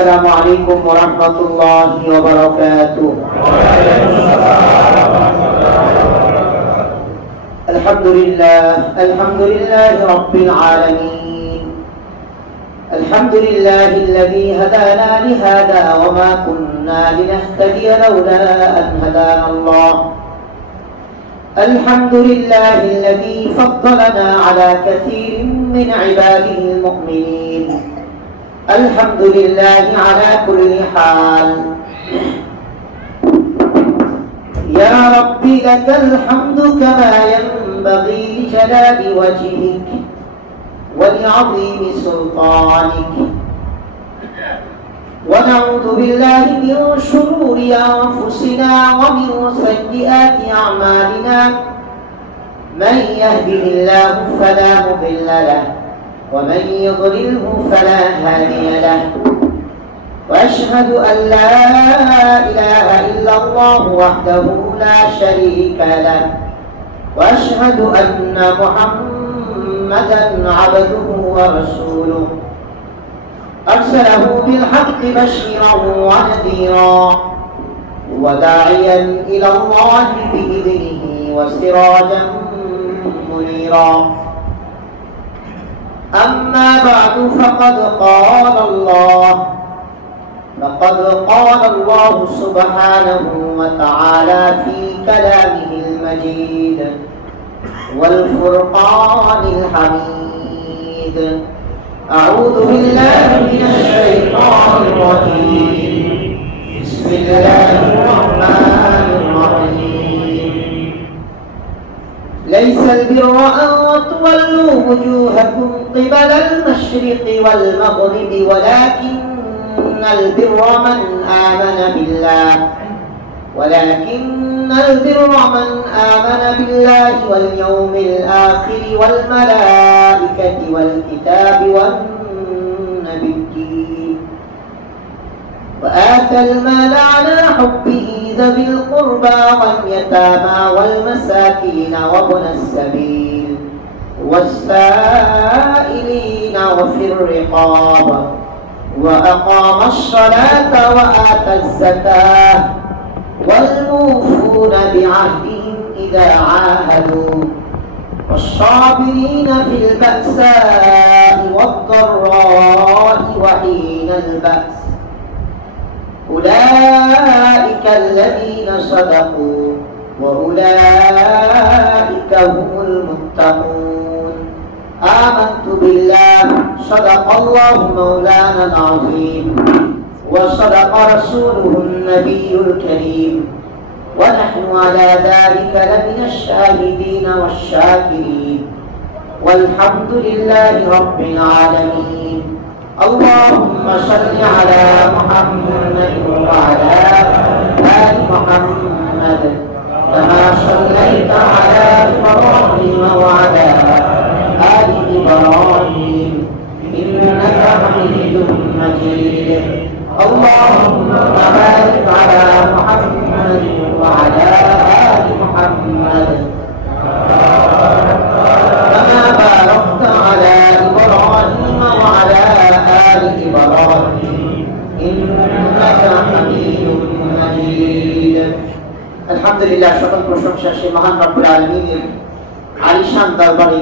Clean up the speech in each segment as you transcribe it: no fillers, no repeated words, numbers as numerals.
السلام عليكم ورحمة الله وبركاته. الحمد لله رب العالمين. الحمد لله الذي هدانا لهذا وما كنا لنهتدي لولا أن هدانا الله. الحمد لله الذي فضلنا على كثير من عباده المؤمنين. الحمد لله على كل حال. يا رب لك الحمد كما ينبغي لجلال وجهك ولعظيم سلطانك، ونعوذ بالله من شرور أنفسنا ومن سيئات أعمالنا. من يهده الله فلا مضل له ومن يضلله فلا هادي له، وأشهد أن لا إله إلا الله وحده لا شريك له، وأشهد أن محمدا عبده ورسوله أرسله بالحق بشيرا ونذيرا وداعيا إلى الله بإذنه وسراجا منيرا. أما بعد فقد قال الله سبحانه وتعالى في كلامه المجيد والفرقان الحميد: أعوذ بالله من الشيطان الرجيم. بسم الله الرحمن الرحيم. ليس البر أن تولوا وجوهكم قبل المشرق والمغرب ولكن البر من آمن بالله واليوم الآخر والملائكة والكتاب والنبيين وآتى المال على حبه ذوي القربى واليتامى والمساكين وابن السبيل والسائلين وفي الرقاب وأقام الصلاة وآتى الزكاة والموفون بعهدهم إذا عاهدوا والصابرين في البأساء والضراء وحين البأس. أولئك الذين صدقوا وأولئك هم المتقون. آمنت بالله. صدق الله مولانا العظيم وصدق رسوله النبي الكريم، ونحن على ذلك لمن الشاهدين والشاكرين، والحمد لله رب العالمين. اللهم صل على محمد وعلى آل محمد كما صليت على إبراهيم وعلى آل إبراهيم إنك حميد مجيد. اللهم بارك على محمد وعلى آل محمد كما باركت على إبراهيم وعلى آل إبراهيم إنك حميد مجيد. الحمد لله. সকল প্রশংসা সেই মহান রব্বুল আলামিনের আলিশান দরবারে,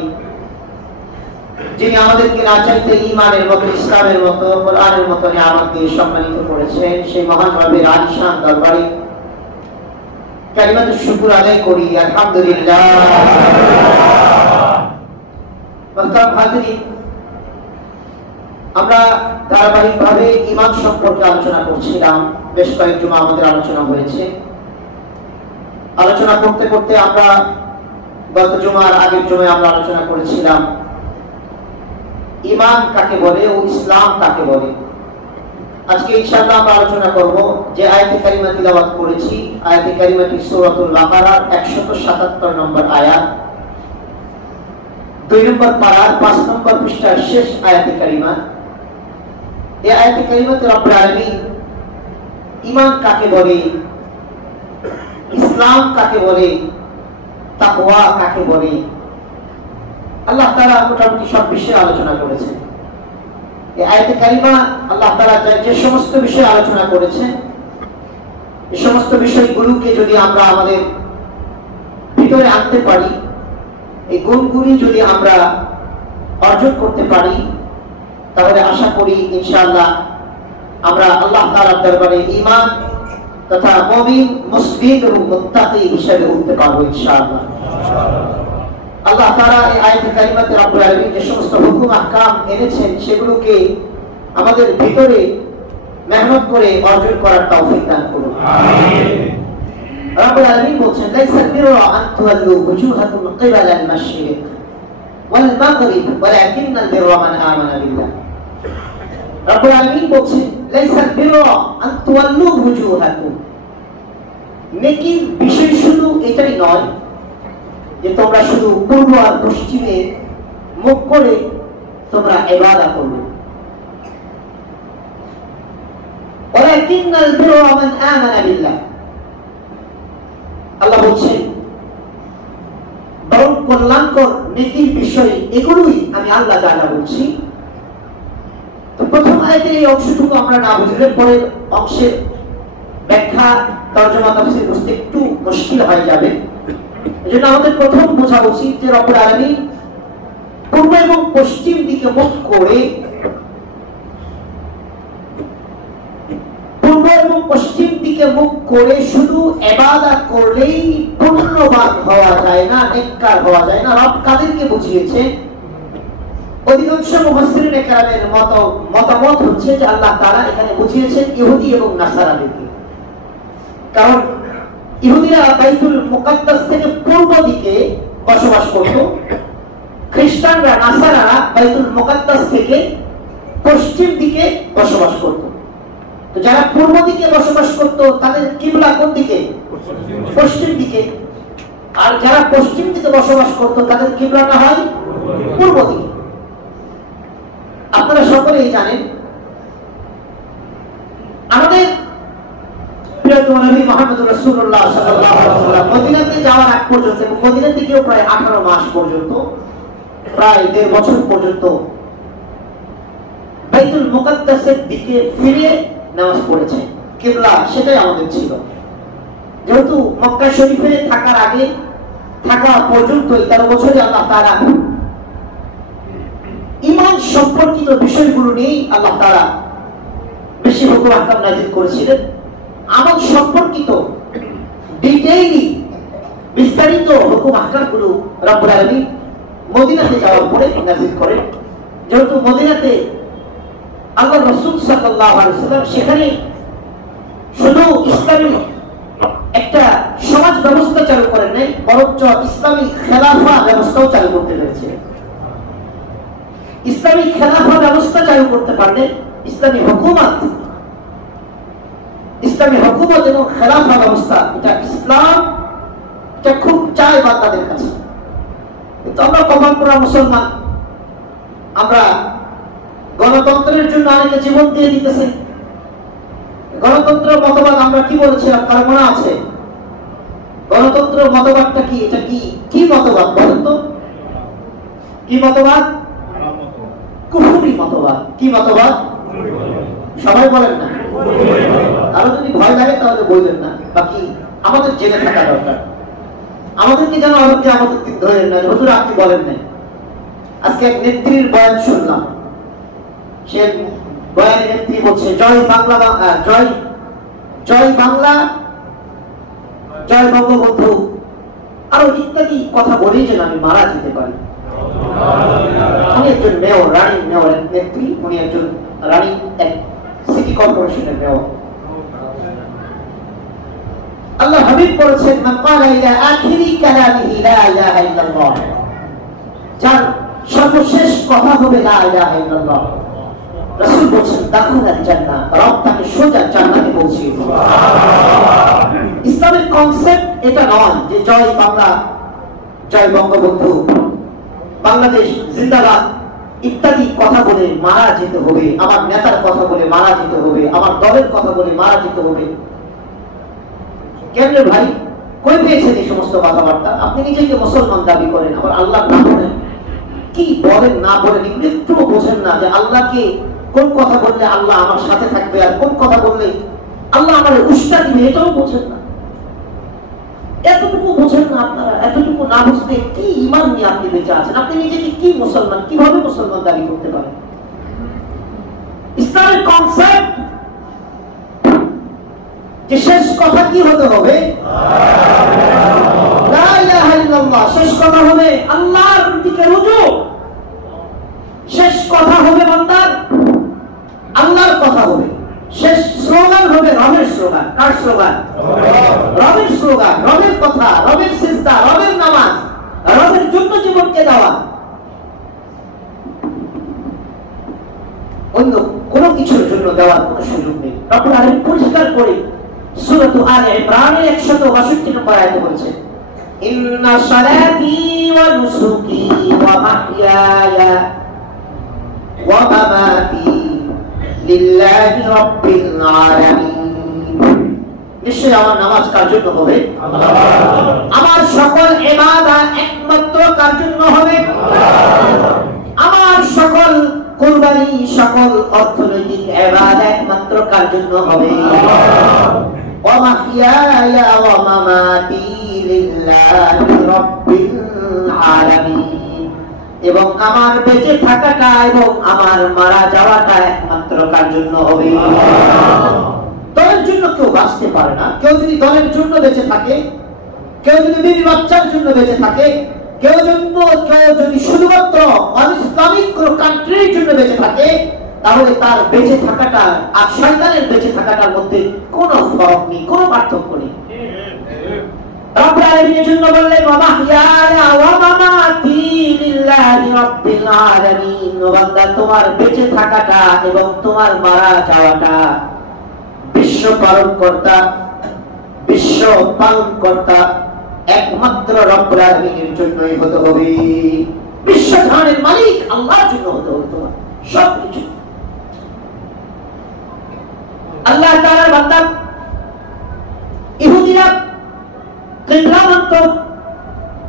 যিনি আমাদেরকে না চাইতে ঈমানের মতো, ইসলামের মতো, কোরআনের মতো নিয়ামত দিয়ে সম্মানিত করেছেন। সেই মহান রবের আলিশান দরবারে কালিমাতুশ শুকর আদায় করি, আলহামদুলিল্লাহ। মুহতারাম হাজিরিন, আমরা ধারাবাহিকভাবে ঈমান সম্পর্কে আলোচনা করছিলাম। বেশ কয়েক জুমা আমাদের আলোচনা হয়েছে। আলোচনা করতে করতে আমরা গত জুমার আগের জুমায় আমরা আলোচনা করেছিলাম ঈমান কাকে বলে ও ইসলাম কাকে বলে। আজকে ইনশাআল্লাহ আমরা আলোচনা করব যে আয়াতে কারিমা তিলাওয়াত করেছি। আয়াতে কারিমাটি সূরাতুল বাকারার 177 নম্বর আয়াত, 2 নম্বর পারার 5 নম্বর পৃষ্ঠার শেষ আয়াতে কারিমা। এই আয়াতে কারিমাতে রব্বুল আলামিন ঈমান কাকে বলে, ইসলাম কাকে বলে, তাকওয়া কাকে বলে, আল্লাহ তাআলা মোটামুটি সব বিষয়ে আলোচনা করেছেন। এই আয়াতে কারিমা আল্লাহ তাআলা যে সমস্ত বিষয় আলোচনা করেছেন, এই সমস্ত বিষয়গুলোকে যদি আমরা আমাদের ভিতরে আনতে পারি, এই গুণগুলি যদি আমরা অর্জন করতে পারি, তাহলে আশা করি ইনশাআল্লাহ আমরা আল্লাহ তাআলার দরবারে ঈমান তথা মুমিন, মুসলিম এবং মুত্তাকি হিসেবে উঠতে পারবো ইনশাআল্লাহ। আল্লাহ তাআলা এই আয়াতে কারিমাতে রব্বুল আলামিন যে সমস্ত হুকুম আহকাম এনেছেন সেগুলোকে আমাদের ভিতরে মেহনত করে অর্জন করার তৌফিক দান করুন, আমিন। রব্বুল আলামিন বলছেন, লাইসা বিররা আন তুওয়াল্লু ওয়ুজুহাকুম কিবালা আল-মাশরিক ওয়াল মাগরিব ওয়ালাকিন্নাল বিররা মান আমানা বিল্লাহ। রব্বুল আলামিন বলছেন, লাইসা বিররা আন তুওয়াল্লু ওয়ুজুহাকুম, নেকির বিষয় শুধু এটাই নয় যে তোমরা শুধু পূর্ব আর পশ্চিমে মুখ করে তোমরা ইবাদত করবে, ওয়ালাকিন্নাল বিররা মান আমানা বিল্লাহ। আল্লাহ বলছেন বরং কল্যাণকর নেকির বিষয় এগুলোই আমি আল্লাহ তাআলা বলছি। তো প্রথম আয়াতের এই অংশটুকু আমরা না বুঝলে পরের অংশের ব্যাখ্যা তরজমা তাফসীর বুঝতে একটু মুশকিল হয়ে যাবে। এজন্য আমাদের প্রথম বোঝা উচিত যে রব্বুল আলামিন পূর্ব এবং পশ্চিম দিকে মুখ করে, পূর্ব এবং পশ্চিম দিকে মুখ করে শুধু ইবাদত করলেই পুণ্যবান হওয়া যায় না, নেককার হওয়া যায় না। রব কাদেরকে বুঝিয়েছে? অধিকাংশ মুফাসসিরিনে কেরামের মতামত হচ্ছে যে আল্লাহ তাআলা এখানে বুঝিয়েছেন ইহুদি এবং নাসারাদেরকে। কারণ ইহুদিরা বাইতুল মুকাদ্দাস থেকে পূর্ব দিকে বসবাস করত, খ্রিস্টানরা নাসারারা বাইতুল মুকাদ্দাস থেকে পশ্চিম দিকে বসবাস করত। তো যারা পূর্ব দিকে বসবাস করত তাদের কিবলা কোন দিকে? পশ্চিম দিকে। আর যারা পশ্চিম দিকে বসবাস করত তাদের কিবলা না হয় পূর্ব দিকে। আপনারা সকলেই জানেন আমাদের প্রিয়তম নবী মুহাম্মদ রাসূলুল্লাহ সাল্লাল্লাহু আলাইহি ওয়াসাল্লাম মদিনাতে যাওয়ার আগ পর্যন্ত, মদিনা থেকেও প্রায় 18 মাস পর্যন্ত, প্রায় 1.5 বছর পর্যন্ত বাইতুল মুকাদ্দাসের দিকে ফিরে নামাজ পড়েছে। কিবলা সেটাই আমাদের ছিল। যেহেতু মক্কা শরীফে থাকার আগে থাকা পর্যন্ত 13 বছরে আল্লাহ তাআলা ঈমান সম্পর্কিত বিষয়গুলো নিয়ে আল্লাহ তাআলা বেশি হুকুম আহকাম নাযিল করেছিলেন। আমল সম্পর্কিত ডিটেইলি বিস্তারিত হুকুম আহকামগুলো রব্বুল আলামিন মদিনাতে যাওয়ার পরে নাযিল করেন। যেহেতু মদিনাতে আল্লাহ রাসূল সাল্লাল্লাহু আলাইহি ওয়াসাল্লাম সেখানে শুধু ইসলামী একটা সমাজ ব্যবস্থা চালু করেন নাই, বরঞ্চ ইসলামী খেলাফা ব্যবস্থাও চালু করতে পেরেছিলেন। ইসলামী খেলাফা ব্যবস্থা চালু করতে পারলে ইসলামী হুকুমত এবং খেলাফা ব্যবস্থা, এটা ইসলাম এটা খুব চায় বান্দাদের কাছে। কিন্তু আমরা কপাল পোড়া মুসলমান, আমরা গণতন্ত্রের জন্য অনেকে জীবন দিয়ে দিতেছে। গণতন্ত্র মতবাদ আমরা কি বলেছিলাম কার মনে আছে? গণতন্ত্র মতবাদটা কি? এটা কি মতবাদ বলেন তো? কি মতবাদ? কুফরি মতবাদ। কি মতবাদ? সবাই বলেন না। আরো যদি ভয় লাগে তাহলে বলবেন না, বাকি আমাদের জেনে থাকা দরকার। আমাদেরকে যেন আমাদের দিন ধরেন না হুজুর আপনি বলেন নাই। আজকে এক নেত্রীর বয়ান শুনলাম, সে বয়ান নেত্রী বলছে জয় বাংলা, জয় বাংলা, জয় বঙ্গবন্ধু, আরো ইত্যাদি কথা বলেই যেন আমি মারা যেতে পারি। উনি একজন মেয়র, রানী মেয়র নেত্রী, উনি একজন রানী এক সিটি কর্পোরেশনের মেয়র। আল্লাহ হাবিব বলেছেন মান ক্বালা ইলা আখিরি কালামিহি লা ইলাহা ইল্লাল্লাহ, যার সর্বশেষ কথা হবে লা ইলাহা ইল্লাল্লাহ, রাসূল বলেছেন দাখালাল জান্নাহ, রব তাকে সোজা জান্নাতে পৌঁছিয়ে দেবে। ইসলামের কনসেপ্ট এটা নয় যে জয় বাংলা, জয় বঙ্গবন্ধু, বাংলাদেশ জিন্দাবাদ ইত্যাদি কথা বলে মারা যেতে হবে, আমার নেতার কথা বলে মারা যেতে হবে, আমার দলের কথা বলে মারা যেতে হবে। কেন ভাই, কই পেয়েছেন এই সমস্ত কথাবার্তা? আপনি নিজেকে মুসলমান দাবি করেন, আবার আল্লাহ না বলেন, কি বলেন না বলেন এগুলো একটু বোঝেন না যে আল্লাহকে কোন কথা বললে আল্লাহ আমার সাথে থাকবে আর কোন কথা বললে আল্লাহ আমার উস্কা দিবে, এটাও বোঝেন না। এতটুকু বোঝেন না আপনারা। এতটুকু না বুঝতে কি ঈমান নিয়ে আপনি বেঁচে আছেন? আপনি নিজেকে কি মুসলমান, কিভাবে মুসলমান দাবি করতে পারেন? ইসলামের কনসেপ্ট যে শেষ কথা কি হতে হবে? লা ইলাহা ইল্লাল্লাহ। শেষ কথা হবে আল্লাহর দিকে রুজু। শেষ কথা হবে বান্দার আল্লাহর কথা হবে। শেষ স্লোগান হবে রবের স্লোগান। কার স্লোগান? রবের স্লোগান, রবের কথা, রবের সিজদা, রবের নামাজ, রবের জন্য জীবনকে দেওয়া। অন্য কোন কিছুর জন্য দেওয়ার কোন সুযোগ নেই। রব্বুল আলামিন পরিষ্কার করে সূরা আলে ইমরানের 162 নম্বর আয়াতে বলেছেন, ইন্না সালাতি ওয়া নুসুকি ওয়া মাহইয়ায়া ওয়া মামাতি লিল্লাহি রাব্বিল আলামিন। নিশ্চয় আমার নামাজ কার জন্য হবে? আল্লাহ। আমার সকল ইবাদত একমাত্র কার জন্য হবে? আল্লাহ। আমার সকল কুরবানি, সকল অর্থনৈতিক ইবাদত একমাত্র কার জন্য হবে? আল্লাহ। ওয়া মাহইয়ায়া ওয়া মামাতি লিল্লাহি রাব্বিল আলামিন। এবং আমার বেঁচে থাকাটা এবং আমার মারা যাওয়াটা একমাত্র কার জন্য হবে? দলের জন্য কেউ বাঁচতে পারে না। কেউ যদি দলের জন্য বেঁচে থাকে, কেউ যদি বিবি বাচ্চার জন্য বেঁচে থাকে, কেউ যদি শুধুমাত্র অনিসলামিক কোন কান্ট্রির জন্য বেঁচে থাকে, তাহলে তার বেঁচে থাকাটা আর শয়তানের বেঁচে থাকাটার মধ্যে কোনো ফরক নেই, কোনো পার্থক্য নেই। রব্বুল আলামিনের জন্য বললেন ওয়া মাহইয়ায়া ওয়া মামাতি লিল্লাহি রাব্বিল আলামিন। বান্দা, তোমার বেঁচে থাকাটা এবং তোমার মারা যাওয়াটা বিশ্ব পালনকর্তা, বিশ্ব পালনকর্তা একমাত্র রব্বুল আলামিনের জন্যই হতে হবে। বিশ্ব জাহানের মালিক আল্লাহর জন্য হতে হবে তোমার সবকিছু। আল্লাহ তাআলার বান্দা ইহুদিরা কিবলা মানত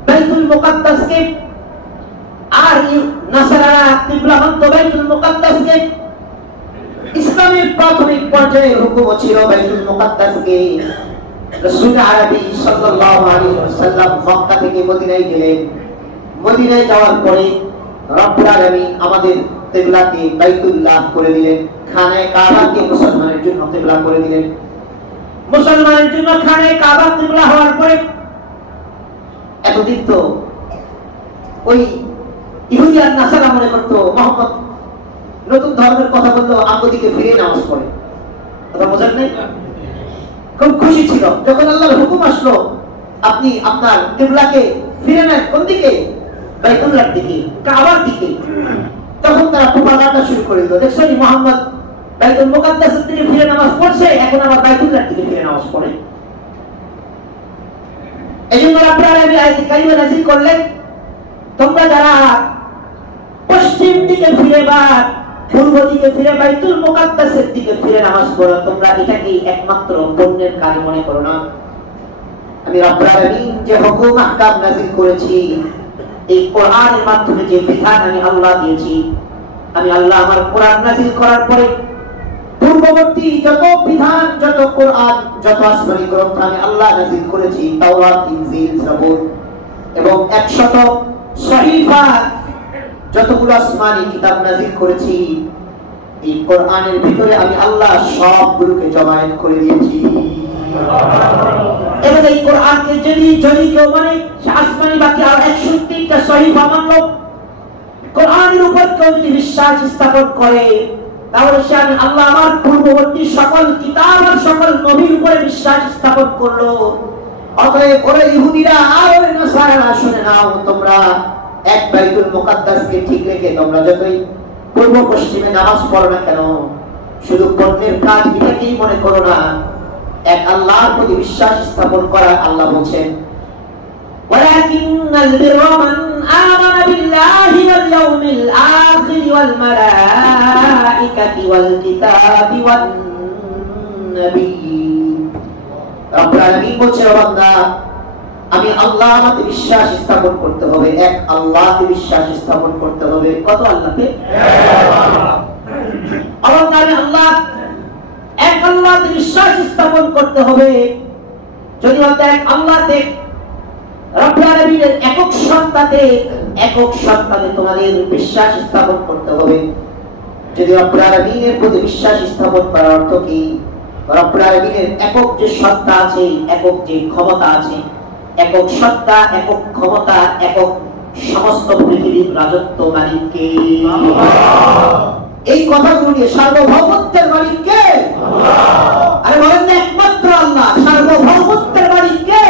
বাইতুল মুকাদ্দাসকে, আর নাসারারা কিবলা মানত বাইতুল মুকাদ্দাসকে। ইসলামের প্রাথমিক পর্যায়ে হুকুম ছিল বাইতুল মুকাদ্দাসকে। রাসূল আরবি সাল্লাল্লাহু আলাইহি ওয়াসাল্লাম মক্কা থেকে মদিনায় গেলেন। মদিনায় যাওয়ার পরে রব্বুল আলামিন আমাদের কিবলাকে বাইতুল্লাহ করে দিলেন। খানায়ে কাবাকে মুসলমানের জন্য কিবলা করে দিলেন। মুসলমানের জন্য খানায়ে কাবা কিবলা হওয়ার পরে এতদিন তো ওই ইহুদি আর নাসারা মনে করতো মুহাম্মদ নতুন ধর্মের কথা বললো, আমদিকে ফিরে নামাজ পড়ে। কথা বোঝেন নাই? খুব খুশি ছিল যখন আল্লাহর হুকুম আসলো আপনি আপনার কিবলাকে ফিরে নেন। কোন দিকে? বাইতুল্লাহর দিকে, কাবার দিকে। তখন তারা প্রপাগান্ডা শুরু করে দিল, দেখছেন মুহাম্মদ বাইতুল মুকাদ্দাসের দিকে ফিরে নামাজ পড়ছে, এখন আবার বাইতুল্লাহর দিকে ফিরে নামাজ পড়ে। এইজন্য রব্বুল আলামিন আয়াতে কারিমা নাযিল করলেন, তোমরা যারা পশ্চিম দিকে ফিরে বা পূর্ব দিকে ফিরে বাইতুল মুকাদ্দাসের দিকে ফিরে নামাজ পড়ো, তোমরা এটাকে একমাত্র পুণ্যের কাজ মনে করো না। আমি রব্বুল আলামিন যে হুকুম আহকাম নাযিল করেছি, এই কোরআনের মাধ্যমে যে বিধান আমি আল্লাহ দিয়েছি, আমি আল্লাহ আমার কোরআন নাযিল করার পরে পূর্ববর্তী যত বিধান, যত কোরআন, যত আসমানী গ্রন্থ আমি আল্লাহ নাযিল করেছি, তাওরাত, ইনজিল, জাবুর এবং 100 সহিফা যতগুলো আসমানী কিতাব নাযিল করেছি, এই কোরআনের ভিতরে আমি আল্লাহ সবগুলোকে জমায়েত করে দিয়েছি। এবং এই কোরআনকে যদি কেউ মানে আসমানী বাকি আর 103টা সহিফা মানল, কোরআনের উপর কেউ যদি বিশ্বাস স্থাপন করে, তাহলে সে আমি আল্লাহ আমার পূর্ববর্তী সকল কিতাব আর সকল নবীর উপরে বিশ্বাস স্থাপন করলো। অতএব ওরা ইহুদিরা আর ওই নাসারারা শুনে নাও, তোমরা এক বাইতুল মুকাদ্দাসকে ঠিক রেখে তোমরা যতই পূর্ব পশ্চিমে নামাজ পড়ো না কেন, শুধু পুণ্যের কাজ এটাকেই মনে করো না, এক আল্লাহর প্রতি বিশ্বাস স্থাপন করা। আল্লাহ বলছেন, ওয়ালাকিন্নাল বিররা মান আমানা বিল্লাহি ওয়াল ইয়াউমিল আখির ওয়াল মালাইকাতি ওয়াল কিতাবি ওয়ান নাবিয়্যিন। রব্বুল আলামিন বলছে, ও বান্দা, আমি আল্লাহ আমাকে বিশ্বাস স্থাপন করতে হবে, এক আল্লাহকে বিশ্বাস স্থাপন করতে হবে। কত আল্লাহকে? অবতারে আল্লাহ এক আল্লাহতে বিশ্বাস স্থাপন করতে হবে। যদি এক আল্লাহতে রব্বুল আলামিনের একক সত্তাতে তোমাদের বিশ্বাস স্থাপন করতে হবে। যদি রব্বুল আলামিনের প্রতি বিশ্বাস স্থাপন করার অর্থ কি? রব্বুল আলামিনের একক যে সত্তা আছে, একক যে ক্ষমতা আছে, একক সত্তা, একক ক্ষমতা, একক সমস্ত পৃথিবীর রাজত্ব মালিক কে? এই কথাগুলো নিয়ে সার্বভৌমত্বের মালিক কে? আরে বলেন না একমাত্র আল্লাহ। সার্বভৌমত্বের মালিক কে?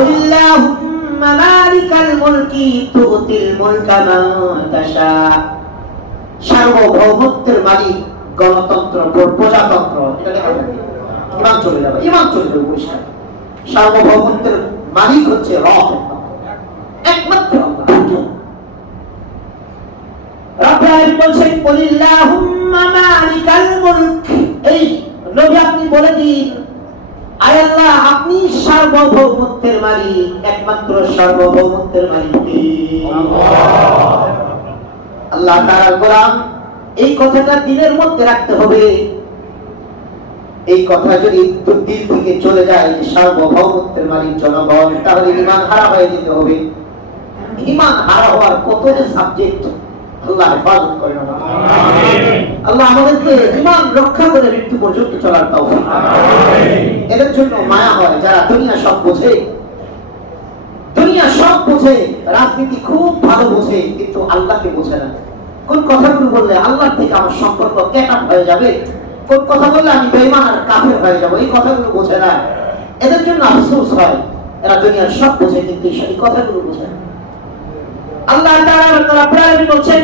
আল্লাহুম্মা মালিকাল মুলকি তুতিল মুলকা মান তাশা। সার্বভৌমত্বের মালিক গণতন্ত্র, প্রজাতন্ত্র, এটা লেখা থাকে। ইমান চলে যাবে পরিষ্কার। সার্বভৌমত্বের মালিক হচ্ছে রব, একমাত্র আল্লাহ। রব্বুল আলামিন বলেন কুলিল্লাহুম্মা মালিকাল মুলক। এই নবী আপনি বলে দিন, আয় আল্লাহ আপনি সার্বভৌমত্বের মালিক, একমাত্র সার্বভৌমত্বের মালিক আল্লাহ তাআলার গোলাম। এই কথাটা দিলের মধ্যে রাখতে হবে। এই কথা যদি দিল থেকে চলে যায় যে সার্বভৌমত্বের মালিক জনগণ, তাহলে ঈমান হারা হয়ে যেতে হবে। ঈমান হারা হওয়ার কত যে সাবজেক্ট, আল্লাহ হেফাজত করেন। আল্লাহ আমাদেরকে ঈমান রক্ষা করে মৃত্যু পর্যন্ত চলার তৌফিক। এদের জন্য মায়া হয় যারা দুনিয়া সব বোঝে, রাজনীতি খুব ভালো বোঝে, কিন্তু আল্লাহকে বোঝে না। কোন কথাগুলো বললে আল্লাহ থেকে আমার সম্পর্ক কেটআপ হয়ে যাবে, কোন কথা বললে আমি বেঈমান আর কাফের হয়ে যাব, এই কথাগুলো বোঝে না। এদের জন্য আফসোস হয়, এরা দুনিয়ার সব বোঝে কিন্তু এই কথাগুলো বোঝে না। আল্লাহ তাআলা বলছেন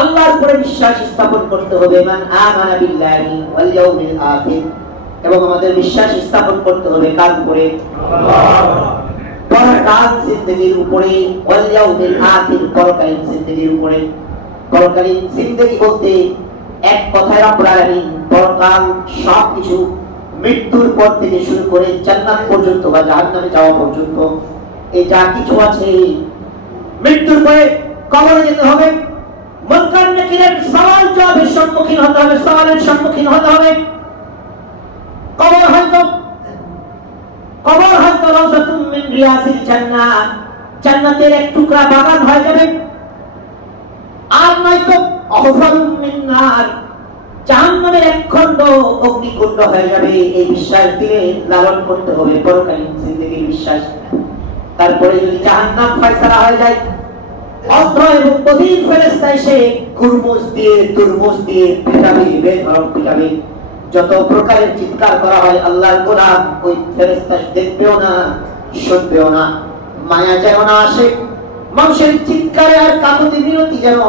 আল্লাহর উপরে বিশ্বাস স্থাপন করতে হবে। মান আমানা বিল্লাহি ওয়াল ইয়াউমিল আখির। এবং আমাদের বিশ্বাস স্থাপন করতে হবে কার উপরে? পরকাল জিন্দেগির উপরে। ওয়াল ইয়াউমিল আখির, পরকালীন জিন্দেগির উপরে। পরকালীন জিন্দেগি বলতে এক কথায় রব্বুল আলামিন পরকাল সবকিছু, মৃত্যুর পর থেকে শুরু করে জান্নাত পর্যন্ত বা জাহান্নামে যাওয়া পর্যন্ত, এই যা কিছু আছে, মৃত্যুর পরে কবরে যেতে হবে, মুনকার নাকিরের সওয়াল জবাবের সম্মুখীন হতে হবে, সওয়ালের সম্মুখীন হতে হবে। কবর হয়তো রাউযাতুম মিন রিয়াজিল জান্নাহ, জান্নাতের এক টুকরা বাগান হয়ে যাবে। আর নয়তো আহফারুম মিন নার, জাহান্নামের এক খণ্ড অগ্নিকুণ্ড হয়ে যাবে। এই বিশ্বাস দিয়ে লালন করতে হবে পরকালীন জিন্দেগির বিশ্বাস। তারপরে যদি জাহান্নাম ফয়সালা হয়ে যায়, অন্ধ এবং বধির ফেরেশতা এসে কুরমুজ দিয়ে তুরমুজ দিয়ে পিটাবে, বেধড়ক পিটাবে। যত প্রকারের চিৎকার করা হয় আল্লাহর গোলাম ওই ফেরেশতা দেখবেও না, শুনবেও না। মায়া যেন না আসে, মানুষের চিৎকারে আর কাকুতি বিরতি যেন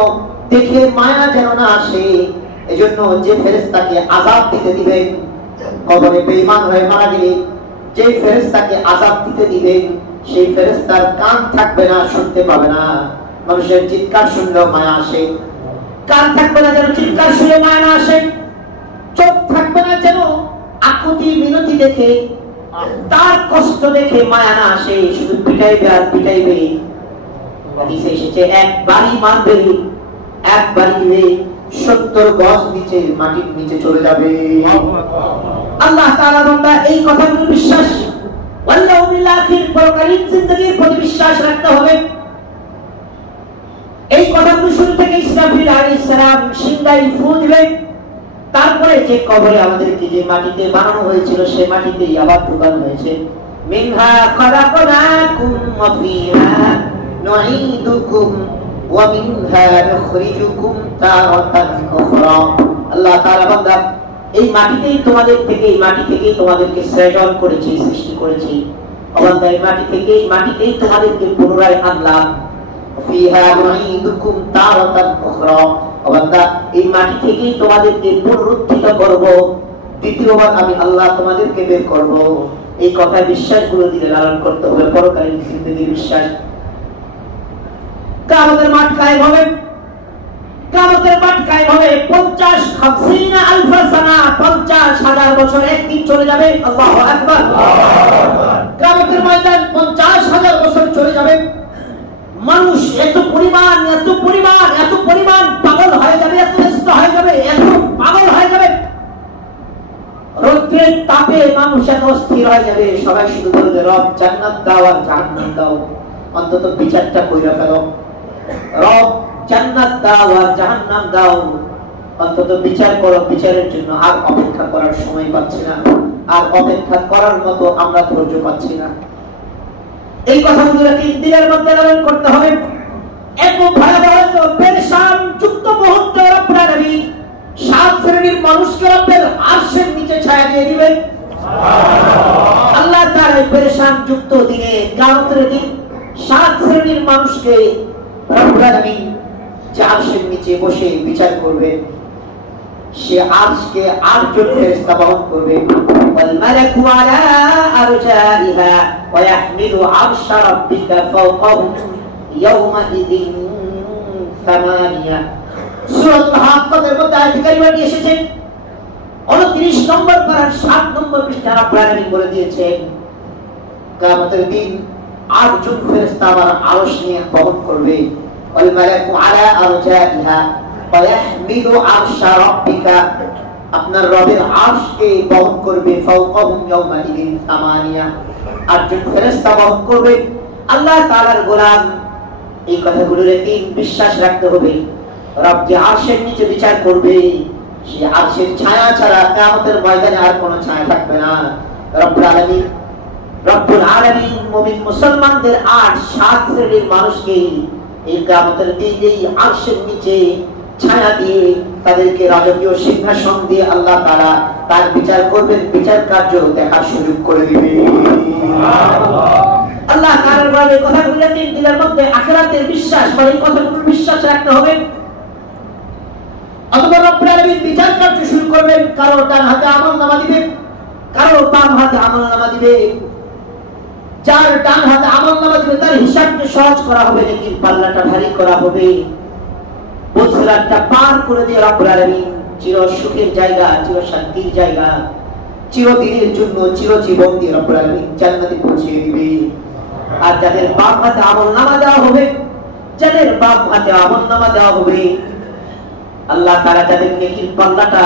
দেখে মায়া যেন না আসে। এজন্য যে ফেরেশতাকে আযাব দিতে দিবেন, কবরে বেঈমান হয়ে মারা গেলে যে ফেরেশতাকে আযাব দিতে দিবেন, সেই ফেরেশতার কান থাকবে না, শুনতে পাবে না। মানুষের চিৎকার শুনলেও মায়া আসে, কান থাকবে না যেন চিৎকার শুনে মায়া না আসে, চোখ থাকবে না যেন আকুতি মিনতি দেখে, তার কষ্ট দেখে মায়া না আসে, শুধু পিটাইবে আর পিটাইবে। হাদিসে এসেছে একবারই মারবে, একবারই দিবে, 70 গজ নিচে মাটির নিচে চলে যাবে। আল্লাহ তাআলা বান্দা এই কথাগুলো বিশ্বাস, ওয়াল ইয়াউমিল আখির, পরকালীন জিন্দেগির প্রতি বিশ্বাস রাখতে হবে। এই কথাগুলো শুরু থেকে ইসরাফিল আলাইহিস সালাম সিংহায় ফু দিবেন। তারপরে যে কবরে আমাদেরকে যে মাটিতে বানানো হয়েছিল সেই মাটিতেই আবার ঢোকানো হয়েছে। মিনহা খালাকনাকুম ওয়া ফিহা নুঈদুকুম ওয়া মিনহা নুখরিজুকুম তারাতান উখরা। আল্লাহ তাআলা বান্দা এই মাটিতেই তোমাদেরকে সৃজন করেছি, সৃষ্টি করেছি। বান্দা এই মাটিতেই তোমাদেরকে পুনরায় আনলাম। ফিহা নুঈদুকুম তারাতান উখরা। বান্দা এই মাটি থেকেই তোমাদেরকে পুনরুত্থিত করব, দ্বিতীয়বার আমি আল্লাহ তোমাদেরকে বের করব। এই কথা বিশ্বাসগুলো দিলে লালন করতে হবে পরকালীন জিন্দেগির বিশ্বাস। কিয়ামতের মাঠ কায়েম হবে, 50 আলফ সানা, 50,000 বছর একদিন চলে যাবে। আল্লাহু আকবার। কিয়ামতের ময়দান 50,000 বছর চলে যাবে। মানুষ এত পরিমাণ পাগল হয়ে যাবে, এত ব্যস্ত হয়ে যাবে, এত পাগল হয়ে যাবে, রৌদ্রের তাপে মানুষ এত অস্থির হয়ে যাবে, সবাই শুধু বলবে রব জান্নাত দাও আর জাহান্নাম দাও, অন্তত বিচারটা কইরা ফেলো। রব জান্নাত দাও আর জাহান্নাম দাও, অন্তত বিচার করো। বিচারের জন্য আর অপেক্ষা করার সময় পাচ্ছি না, আর অপেক্ষা করার মতো আমরা ধৈর্য পাচ্ছি না। এই কথাগুলো দিলের মধ্যে ধারণ করতে হবে। এত ভয়াবহ পেরেশান যুক্ত মুহূর্তে রব্বুল আলামিন 7 শ্রেণীর মানুষকে রব্বের আরশের নিচে ছায়া দিয়ে দিবেন। আল্লাহ তাআলা পেরেশান যুক্ত দিনে কিয়ামতের দিন 7 শ্রেণীর মানুষকে রব্বুল আলামিন যে আরশের নিচে বসে বিচার করবেন, সে আরশকে 8 জন ফেরেশতা বহন করবে। ওয়াল মালাকু আলা আরজাইহা ওয়া ইয়াহমিলু আরশা রাব্বিকা ফাওকাহুম ইয়াওমা ইযিন সামানিয়া। সূরাতুল হাক্কাতের মধ্যে আয়াত কারিমাটি এসেছে 29 নম্বর পারার 7 নম্বর পৃষ্ঠা রব্বুল আলামিন বলে দিয়েছেন, কিয়ামতের দিন 8 জন ফেরেশতা আবার আরশ নিয়ে বহন করবে। ওয়াল মালাকু আলা আরজাইহা ওয়া ইয়াহমিলু আরশা রাব্বিকা, আপনার রবের আরশকে বহন করবে। ফাওকাহুম ইয়াওমা ইযিন সামানিয়া, 8 জন ফেরেশতা বহন করবে। আল্লাহ তাআলার গোলাম এই কথাগুলোর একদিন বিশ্বাস রাখতে হবে। রব যে আরশের নিচে বিচার করবে, সেই আরশের ছায়া ছাড়া কিয়ামতের ময়দানে আর কোনো ছায়া থাকবে না। রব্বুল আলামিন মুমিন মুসলমানদের 7 শ্রেণীর মানুষকে এই কিয়ামতের দিন এই আরশের নিচে ছায়া দিয়ে তাদেরকে রাজকীয় সিংহাসন দিয়ে আল্লাহ তাআলা তার বিচার করবেন, বিচার কার্য দেখার সুযোগ করে দিবেন। আল্লাহ তাআলার বলে কথাগুলো দিলের মধ্যে আখিরাতের বিশ্বাস বা এই কথাগুলোর বিশ্বাস রাখতে হবে। অথবা রব্বুল আলামিন বিচার কার্য শুরু করবেন, কারো ডান হাতে আমলনামা দিবেন, কারো বাম হাতে আমলনামা দিবে। যার ডান হাতে আমলনামা দিবে তার হিসাবকে সহজ করা হবে, নেকির পাল্লাটা ভারী করা হবে। বছরটা পার করে দিয়ে রব্বুল আলামিন চির সুখের জায়গা, চির শান্তির জায়গা, চিরদিনের জন্য চিরজীবন দিয়ে রব্বুল আলামিন জান্নাতে পৌঁছিয়ে দিবে। আর যাদের বাম হাতে আমলনামা দেওয়া হবে, যাদের বাম হাতে আমলনামা দেওয়া হবে, আল্লাহ তাআলা তাদের নেকির পাল্লাটা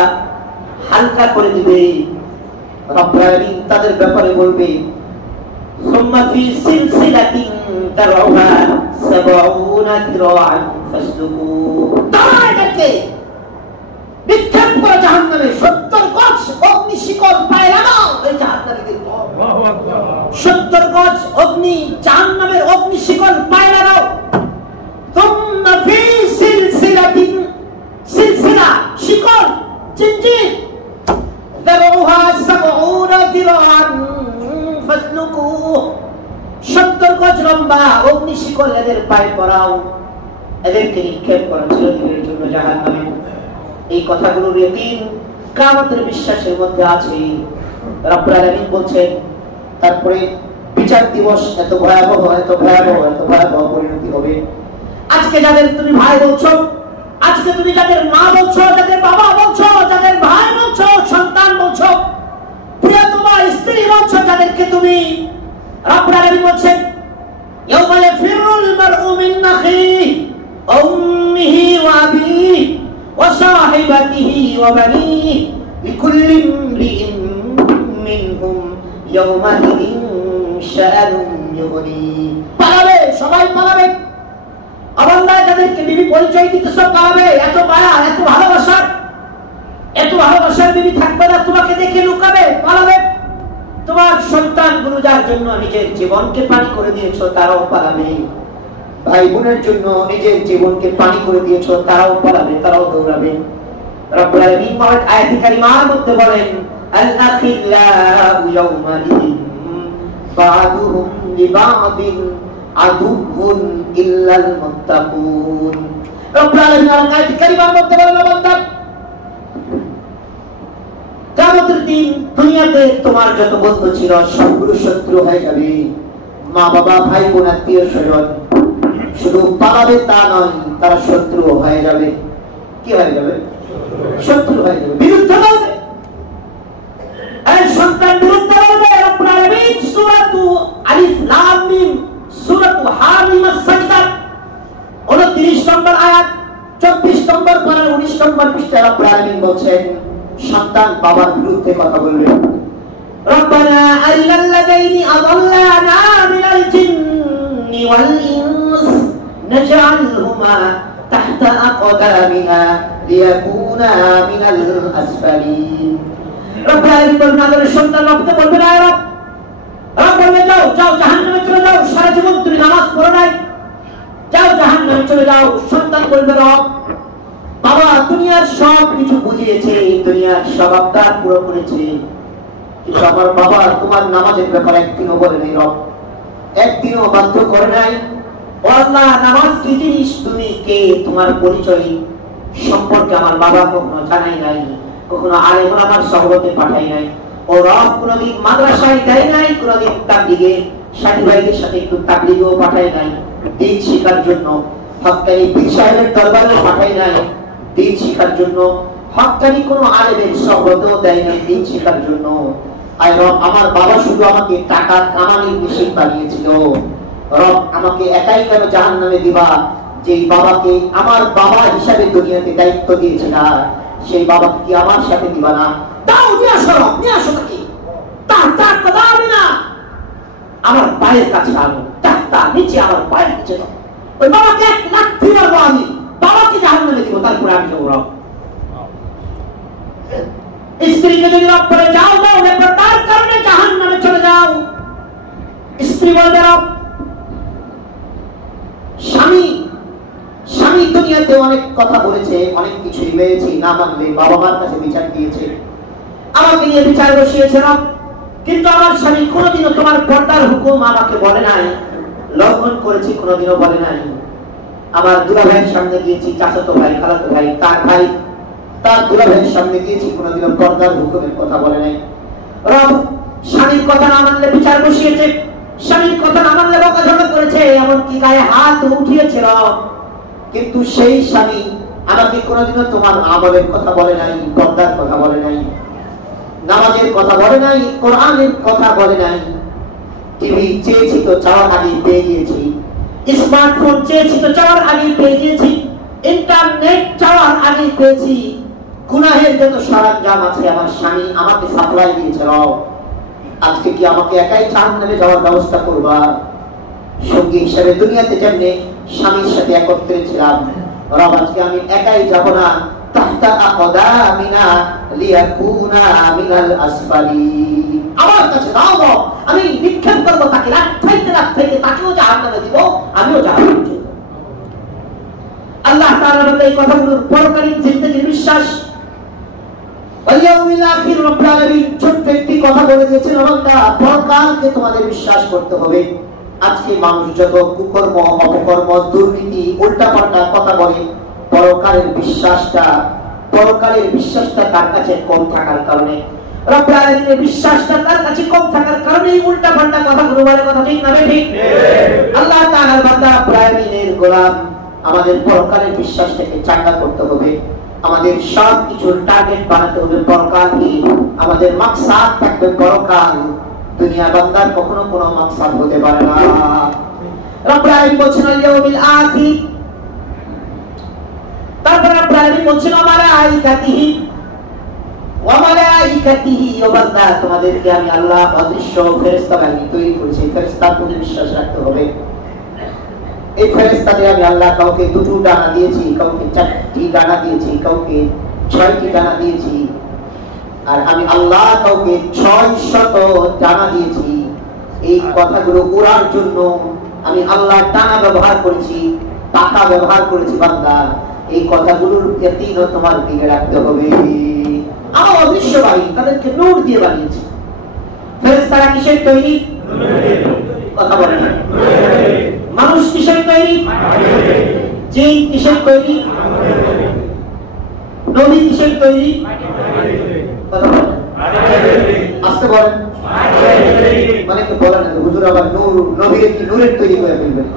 হালকা করে দিবে। রব্বুল আলামিন তাদের ব্যাপারে বলবে, সুম্মা ফি সিলসিলাতিন তারউহা 70 দিরাআন ফাসলুকু, তাদেরকে বিক্ষেপ করে জাহান্নামে 70 গজ অগ্নি শিকল পায়ে লাগাও। এই জাহান্নামীদের আল্লাহু আকবার, 70 গজ অগ্নি জাহান্নামের অগ্নি শিকল পায়ে লাগাও। সুম্মা ফি সিলসিলাতিন, সিলসিলা শিকল জিনজির, দারউহা 70 দিরাআন ফাসলুকু, 70 গজ লম্বা অগ্নি শিকল এদের পায়ে পরাও, এদেরকে নিক্ষেপ করা চিরদিনের জন্য জাহান্নামে। এই কথাগুলোর ইয়াকিন কিয়ামতের বিশ্বাসের মধ্যে আছে। রব্বুল আলামিন বলছেন, তারপরে বিচার দিবস এত ভয়াবহ, এত ভয়াবহ, এত ভয়াবহ পরিণতি হবে। আজকে যাদের তুমি ভাই বলছো, আজকে তুমি যাদের মা বলছো, যাদের বাবা বলছো, যাদের ভাই বলছো, সন্তান বলছো, প্রিয়তমা স্ত্রী বলছো, যাদেরকে তুমি, রব্বুল আলামিন বলছেন, ইয়াওমা ইয়াফিরুল মারউ মিন আখিহি উম্মিহি ওয়া আবিহি ওয়া সাহিবাতিহি ওয়া বানিহি লিকুল্লি ইমরিইন মিনহুম ইয়াওমা ইযিন শাআনুন ইউগনি। পালাবে, সবাই পালাবে। আল্লাহ যাদেরকে বিবি পরিচয় দিতেছ পালাবে। এত মায়া, এত ভালোবাসার, এত ভালোবাসার বিবি থাকবে না, তোমাকে দেখে লুকাবে, পালাবে। তোমার সন্তানগুলো যার জন্য নিজের জীবনকে পানি করে দিয়েছো তারাও পালাবে। ভাই বোনের জন্য নিজের জীবনকে পানি করে দিয়েছো তারাও পালাবে, তারাও দৌড়াবে। রব্বুল আলামিন আয়াতে কারিমার মধ্যে বলেন, আল আখিল্লাউ ইয়াওমা ইযিন বা'দুহুম লিবা'দিন আদুউন ইল্লাল মুত্তাকুন। রব্বুল আলামিন আয়াতে কারিমার মধ্যে বলেন, বান্দা, কিয়ামতের দিন দুনিয়াতে তোমার যত বন্ধু ছিল সবগুলো শত্রু হয়ে যাবে। মা বাবা, ভাই বোন, আত্মীয় স্বজন শুধু পালাবে তা নয়, তারা শত্রু হয়ে যাবে। কি হয়ে যাবে? শত্রু হয়ে যাবে, বিরুদ্ধে বলবে। এই সন্তান বিরুদ্ধে বলবে। রব্বুল আলামিন সূরাতু আলিফ লাম মিম, সূরাতু হামিম আস-সাজদা আলামিন বলছেন সন্তান বাবার বিরুদ্ধে কথা বলবে রব্বানা আল্লাযীনা আযাল্লানা মিনাল জিন্নি ওয়াল ইনস নাজআলহুমা তাহতা আকদামিনা লিয়াকুনা মিনাল আসফালিন রব্বুল আলামিন বলেন আমাদের সন্তান রবকে বলবে না রব বলবে যাও যাও জাহান্নামে চলে যাও সারা জীবন তুমি নামাজ পড়ো নাই যাও জাহান্নামে চলে যাও সন্তান বলবে রব বাবা দুনিয়ার সব কিছু বুঝিয়েছে দুনিয়ার সব আবদার পুরো করেছে কিন্তু আমার বাবা তোমার নামাজের ব্যাপারে একদিনও বলে নাই রব একদিনও বাধ্য করে নাই ও আল্লাহ নামাজ কি জিনিস তুমি কে তোমার পরিচয় সম্পর্কে আমার বাবা কখনো জানাই নাই কখনো আলেম ওলামার সহবতে পাঠাই নাই ও রব কোনদিন মাদ্রাসায় দেয় নাই কোনদিন তাবলীগে সাথী ভাইদের সাথে একটু তাবলীগেও পাঠাই নাই দিন শিক্ষার জন্য হক্কানি পীর সাহেবের দরবারে পাঠাই নাই দিন শিক্ষার জন্য হক্কানি কোনো আলেমের সহবতেও দেয় নাই দিন শিক্ষার জন্য আর রব আমার বাবা শুধু আমাকে টাকা কামানোর মেশিন বানিয়েছিল রব আমাকে একাই কেন জাহান্নামে দিবা যেই বাবাকে আমার বাবা হিসাবে দুনিয়াতে দায়িত্ব দিয়েছে না সেই বাবাকে কি আমার সাথে দিবা না দাও নিয়ে আসো নাকি তার কথা হবে না আমার পায়ের কাছে আনো তার নিচে আমার পায়ের নিচে দাও ওই বাবাকে এক লাথি মারবো আমি বাবাকে জাহান্নামে দিব তারপরে আমি যাবো রব স্ত্রীকে যদি রব বলে যাও যাও তার কারণে জাহান্নামে চলে যাও স্ত্রী বলবে রব স্বামী দুনিয়াতে অনেক কথা বলেছে অনেক কিছু মেয়েছে না মানলে বাবা মার কাছে বিচার দিয়েছে আমাকে নিয়ে বিচার বসিয়েছে রব কিন্তু আমার স্বামী কোনোদিনও তোমার পর্দার হুকুম আমাকে বলে নাই লঙ্ঘন করেছি কোনোদিনও বলে নাই আমার দুলা ভাইয়ের সামনে গিয়েছি চাচাতো ভাই খালাতো ভাই তার দুলা ভাইয়ের সামনে গিয়েছি কোনোদিনও পর্দার হুকুমের কথা বলে নাই রব স্বামীর কথা না মানলে বিচার বসিয়েছে স্বামীর কথা না মানলে বকাঝকা করেছে এমনকি গায়ে হাত উঠিয়েছে রব কিন্তু সেই স্বামী আমাকে কোনোদিনও তোমার আমলের কথা বলে নাই পর্দার কথা বলে নাই নামাজের কথা বলে নাই কোরআনের কথা বলে নাই টিভি চেয়েছি তো চাওয়ার আগে পেয়ে গিয়েছি স্মার্টফোন চেয়েছি তো চাওয়ার আগে পেয়ে গিয়েছি ইন্টারনেট চাওয়ার আগে পেয়েছি গুনাহের যত সরঞ্জাম আছে আমার স্বামী আমাকে সাপ্লাই দিয়েছে রব আজকে কি আমাকে একাই জাহান্নামে যাওয়ার ব্যবস্থা করবা সঙ্গী হিসেবে দুনিয়াতে যেমনি স্বামীর সাথে একত্রে ছিলাম রব আজকে আমি একাই যাব না তাহতা আকদামিনা লিয়াকুনা মিনাল আসফালিন আমার কাছে দাও দাও আমি নিক্ষেপ করব তাকে রাখতে তাকেও জাহান্নামে দিব আমিও জাহান্নামে যাব আল্লাহ তাআলা বলেন এই কথাগুলোর পরকালীন জিন্দেগির বিশ্বাস ওয়াল আখির রব্বুল আলামিন ছোট্ট একটি কথা বলে দিয়েছেন বান্দা পরকালকে তোমাদের বিশ্বাস করতে হবে আজকে মানুষ যত কুকর্ম অপকর্ম দুর্নীতি উল্টাপাল্টা কথা বলে পরকালের বিশ্বাসটা তার কাছে কম থাকার কারণে রব্বুল আলামিনের বিশ্বাসটা তার কাছে কম থাকার কারণে উল্টাপাল্টা কথাগুলো বলে কথা ঠিক না ঠিক আল্লাহ তাআলার বান্দা রব্বুল আলামিনের গোলাম আমাদের পরকালের বিশ্বাসটাকে চাঙ্গা করতে হবে আমাদের সব কিছুর টার্গেট বানাতে হবে পরকালকে আমাদের মাকসাদ থাকবে পরকাল দুনিয়া বান্দার কখনো কোনো মাকসাদ হতে পারে না রব্বুল আলামিন বলেন আল-ইয়াউমিল আখির তারপর রব্বুল আলামিন বলেন ওয়া মালাইকাতিহি ও বান্দা তোমাদেরকে আমি আল্লাহ অদৃশ্য ফেরেশতা বাহিনী তৈরি করেছি ফেরেশতার প্রতি বিশ্বাস রাখতে হবে এই ফেরেশতাদের আমি আল্লাহ কাউকে দুটো ডানা দিয়েছি কাউকে চারটি ডানা দিয়েছি কাউকে 6টি ডানা দিয়েছি আর আমি আল্লাহ কাউকে 600 ডানা দিয়েছি এই কথাগুলো উড়ার জন্য আমি আল্লাহ ডানা ব্যবহার করেছি পাখা ব্যবহার করেছি বান্দা এই কথাগুলোর প্রতিও তোমার দিকে রাখতে হবে আমার অদৃশ্য বাহিনী তাদেরকে নূর দিয়ে বানিয়েছি ফেরেশতারা কিসের তৈরি কথা বলেন না মানুষ কিসের তৈরি জিন কিসের তৈরি নবী কিসের তৈরি কথা বলেন আস্তে বলেন মানে কি বলেন হুজুর আবার নূর নবীর কি নূরের তৈরি করে ফেলবেন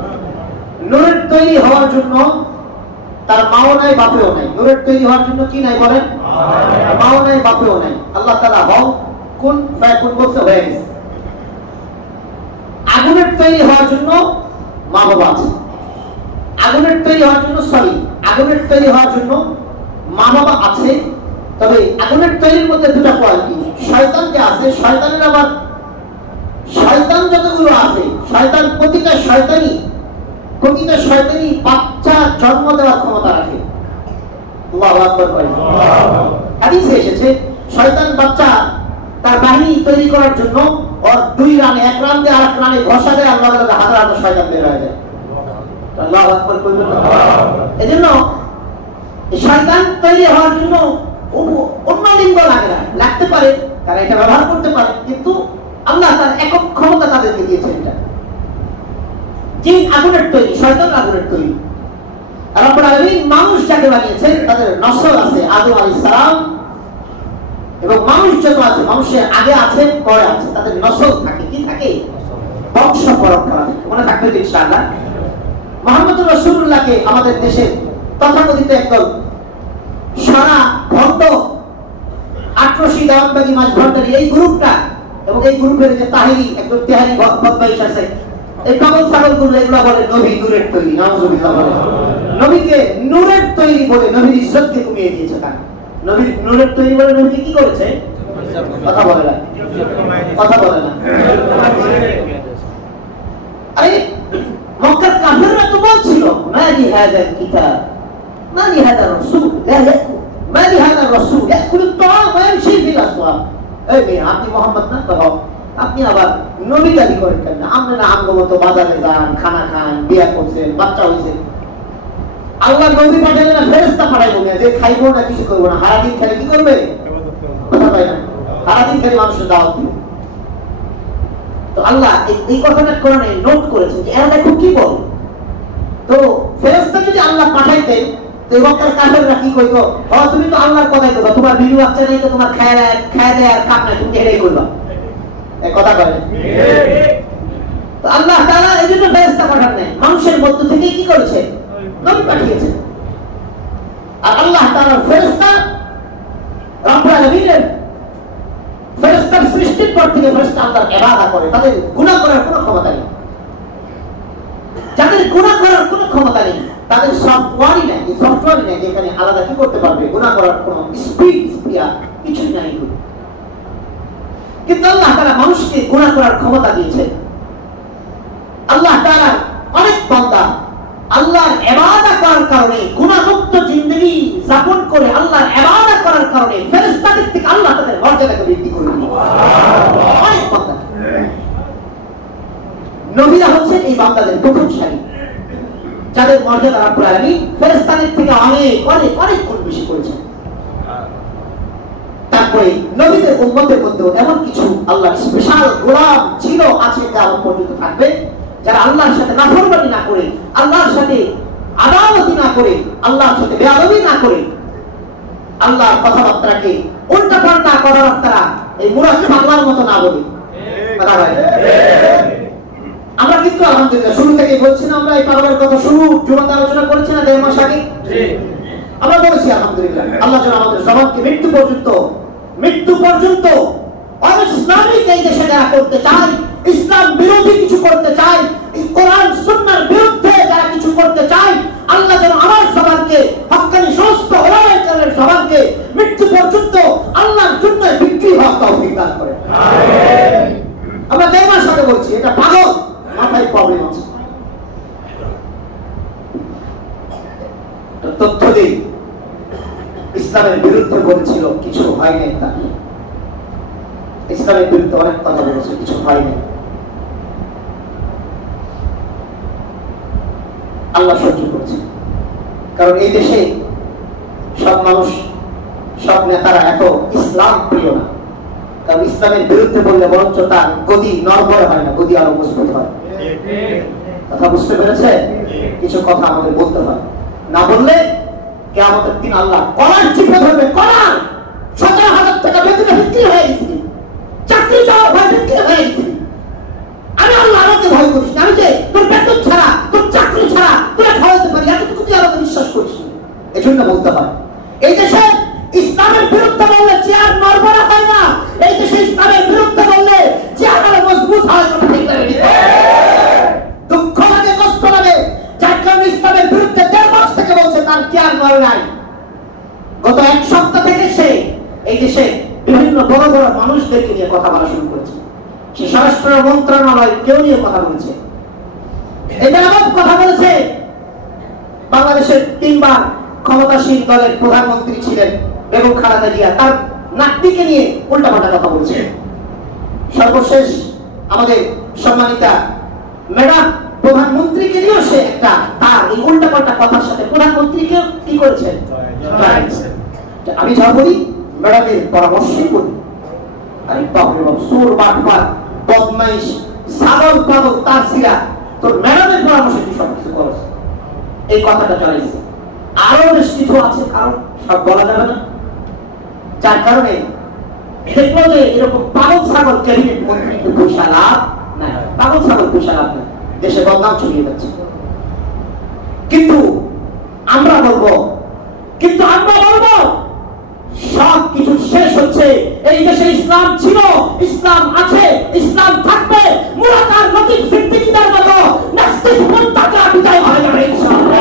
নূরের তৈরি হওয়ার জন্য তার মাও নাই বাপেও নাই নূরের তৈরি হওয়ার জন্য কি নাই বলেন মাও নাই বাপেও নাই আল্লাহ তাআলা হও কোন ফায়াকুন বলতে হয়ে গেছে আগুনের তৈরি হওয়ার জন্য মা বাবা আছে আগুনের তৈরি হওয়ার জন্য মা বাবা আছে তবে আগুনের তৈরির মধ্যে দুটো কোয়ালিটি। শয়তান যে আছে, শয়তানের আবার শয়তান যতগুলো আছে, শয়তান প্রতিটা শয়তানি বাচ্চা জন্ম দেওয়ার ক্ষমতা রাখে। আল্লাহু আকবার বলেন। হাদিসে এসেছে শয়তান বাচ্চা তার বাহিনী তৈরি করার জন্য ওর 2 রানে, 1 রান দিয়ে আরেক রানে ঘষা দেয়, আল্লাহ তাআলা হাজার হাজার শয়তান বের হয়ে যায়। আল্লাহু আকবার বলবেন। এজন্য শয়তান তৈরি হওয়ার জন্য অন্য লিঙ্গ লাগে না, লাগতে পারে, তারা এটা ব্যবহার করতে পারে, কিন্তু আল্লাহ তার একক ক্ষমতা তাদেরকে দিয়েছেন। এটা জিন আগুনের তৈরি, শয়তান আগুনের তৈরি। আর রব্বুল আলামিন মানুষ যাকে বানিয়েছেন তাদের নসল আছে, আদম আলাইহিস সালাম এবং মানুষ যত আছে, মানুষের আগে আছে পরে আছে, তাদের নসল থাকে। কি থাকে? বংশ পরম্পরা থাকে। মনে থাকবে ইনশাআল্লাহ। মুহাম্মদুর রাসূলুল্লাহকে আমাদের দেশের তথাকথিত একদল সারা ভণ্ড আটরশি দাওয়াতবাগী মাঝ ভণ্ডারি এই গ্রুপটা, এবং এই গ্রুপের যে তাহিরি একজন তেহারি বদমাইশ আছে, এই পাগল ছাগলগুলো এগুলো বলে নবী নূরের তৈরি। নাউযুবিল্লাহ বলে নবীকে নূরের তৈরি বলে নবীর ইজ্জতকে কমিয়ে দিয়েছে। তারা নবীর নূরের তৈরি বলে নবীকে কি করেছে? কথা বলে না। আরে মক্কার কাফিররা তো বলছিল মালি হাযাল কিতাব মালি হাযার রাসূল লা ইয়াকুল মালি হাযার রাসূল ইয়াকুলু আত-তাআম ওয়া ইয়ামশি ফিল আসওয়াক। এই মেয়ে আপনি মুহাম্মদ না তো আপনি আবার নবী দাবি করেন কেন? আপনি না আমগো তো বাজারে যান, খানা খান, বিয়ে করছেন, বাচ্চা হইছে। আল্লাহ নবী পাঠালেন না, ফেরেশতা পাঠাইবো না যে খাইবো না কিছু করবো না, সারা দিন খেলে কি করবে? কথা পাই না, সারা দিন খেলে মানুষের দাওয়াত দিবে। তো আল্লাহ এই কথাটা কোরআনে নোট করেছেন যে এরা দেখো কি বল। তো ফেরেশতা যদি আল্লাহ পাঠাইতেন তো মক্কার কাফেররা কি কইতো? ও তুমি তো আল্লাহর কথাই কইবা, তোমার বিবি বাচ্চা নাই তো তোমার খায় দেয় আর কাপ নাই, তুমি এটাই কইবা। এই কথা বলে তো আল্লাহ তাআলা এইজন্য ফেরেশতা পাঠান নাই, মানুষের মধ্য থেকে কি করেছে? নবী পাঠিয়েছেন। আর আল্লাহ তাআলা ফেরেশতা রব্বুল আলামিনের ফেরেশতার সৃষ্টির পর থেকে ফেরেশতা আল্লাহর ইবাদত করে, তাদের গুনাহ করার কোনো ক্ষমতা নেই। যাদের গুনাহ করার কোনো ক্ষমতা নেই তাদের সফটওয়্যারই নাই, সফটওয়্যারই নাই যেখানে আলাদা কি করতে পারবে, গুনাহ করার কোনো স্পিড কিছুই নাই। কিন্তু আল্লাহ তাআলা মানুষকে গুনাহ করার ক্ষমতা দিয়েছেন। আল্লাহ তাআলা অনেক বান্দা আল্লাহর ইবাদত করার কারণে গুনাহমুক্ত জিন্দেগি যাপন করে আল্লাহর ইবাদত করার কারণে ফেরেশতাদের থেকে আল্লাহ তাদের মর্যাদাকে বৃদ্ধি করে দিয়েছেন। অনেক বান্দা নবীরা হচ্ছেন এই বান্দাদের প্রথম সারি, যাদের মর্যাদা রব্বুল আলামিন ফেরেশতাদের থেকে অনেক অনেক অনেক গুণ বেশি করেছেন। তারপরে নবীদের উম্মতের মধ্যে এমন কিছু আল্লাহর স্পেশাল গোলাম ছিল, আছে, কিয়ামত পর্যন্ত থাকবে, যারা আল্লাহর সাথে নাফরমানি না করে, আল্লাহর সাথে আদাওয়াতি না করে, আল্লাহর সাথে বেয়াদবি না করে, আল্লাহর কথাবার্তাকে উল্টা পাল্টা কথাবার্তা এই মুরাদ পাগলার মতো না বলে। আমরা কিন্তু আলহামদুলিল্লাহ শুরু থেকে বলছি না, আমরা এই পাগলের কথা শুরু জুমাতে আলোচনা করেছি না 1.5 মাস আগে। আমরা বলেছি আলহামদুলিল্লাহ আল্লাহ যেন আমাদের জবানকে মৃত্যু পর্যন্ত অইসলামিক এই দেশে যারা করতে চায়, ইসলাম বিরোধী কিছু করতে চায়, এই কোরআন সুন্নাহর বিরুদ্ধে যারা কিছু করতে চায়, আল্লাহ যেন আমার জবানকে, হক্কানি সমস্ত ওলামায়ে কেরামের জবানকে মৃত্যু পর্যন্ত আল্লাহর জন্য বিক্রি হওয়ার তৌফিক দান করেন। আমিন। আমরা 1.5 মাস আগে বলছি এটা পাগল, মাথায় প্রবলেম আছে। তথ্য দিই, ইসলামের বিরুদ্ধে বলেছিল কিছু হয় নাই, তা ইসলামের বিরুদ্ধে অনেক কথা বলেছে, কিছু হয় নাই। আল্লাহ সহ্য করেছে, কারণ এই দেশে সব মানুষ, সব নেতারা এত ইসলাম প্রিয় না। কারণ ইসলামের বিরুদ্ধে বললে বরঞ্চ তার গদি নড়বড়ে হয় না, গদি আরো মজবুত হয়। কথা বুঝতে পেরেছে? কিছু কথা আমাদের বলতে হয়, না বললে কিয়ামতের দিন আল্লাহ কলার চিপে ধরবে। কলার 17,000 টাকা বেতনে বিক্রি হয়ে গেছে, চাকরি যাওয়ার ভয় বিক্রি হয়ে গেছে। আমি আল্লাহ আমাকে ভয় করিস না, আমি যে তোর বেতন ছাড়া, তোর চাকরি ছাড়া তোরা খাওয়াতে পারি, এতটুকু তুই আমাকে বিশ্বাস করিস না। এই জন্য বলতে হয়, এই দেশে ইসলামের বিরুদ্ধে বললে চেয়ার নড়বড়ে হয় না, এই দেশে ইসলামের বিরুদ্ধে বললে চেয়ার আরো মজবুত হয়। দুঃখ লাগে, কষ্ট লাগে, যার কারণে ইসলামের বিরুদ্ধে 1.5 মাস থেকে বলছে তার চেয়ার নড়ে নাই। গত 1 সপ্তাহ থেকে এই দেশে বিভিন্ন বড় বড় মানুষদেরকে নিয়ে কথা বলা শুরু করেছে। সে স্বরাষ্ট্র মন্ত্রণালয় কেউ নিয়ে কথা বলেছে, এটা আবার কথা বলেছে বাংলাদেশের 3 বার ক্ষমতাসীন দলের প্রধানমন্ত্রী ছিলেন বেগম খালেদা জিয়া, তার নাতনিকে নিয়ে উল্টাপাল্টা কথা বলছে। সর্বশেষ আমাদের সম্মানিতা ম্যাডাম প্রধানমন্ত্রীকে নিয়েও সে একটা তার এই উল্টাপাল্টা কথার সাথে প্রধানমন্ত্রীকে কি করেছে। আমি যা বলি ম্যাডামের পরামর্শই করি। আরে বাপরে বাপ, চোর বাটপার বদমাইশ ছাগল পাগল তার সিরা তোর ম্যাডামের পরামর্শে তুই সবকিছু করছ, এই কথাটা চালাইছে। আরো বেশ কিছু আছে, কারণ সব বলা যাবে না, যার কারণে দেখলো যে এরকম পাগল ছাগল ক্যাবিনেট মন্ত্রী পয়সা লাভ নাই, পাগল ছাগল পয়সা লাভ নাই, দেশে বদনাম ছড়িয়ে যাচ্ছে। কিন্তু আমরা বলবো সব কিছু শেষ হচ্ছে। এই দেশে ইসলাম ছিল, ইসলাম আছে, ইসলাম থাকবে। মুরাকার নদীর সিদ্দিকীদের মতো নাস্তিক মুরতাদরা বিদায় হয়ে যাবে ইনশাআল্লাহ।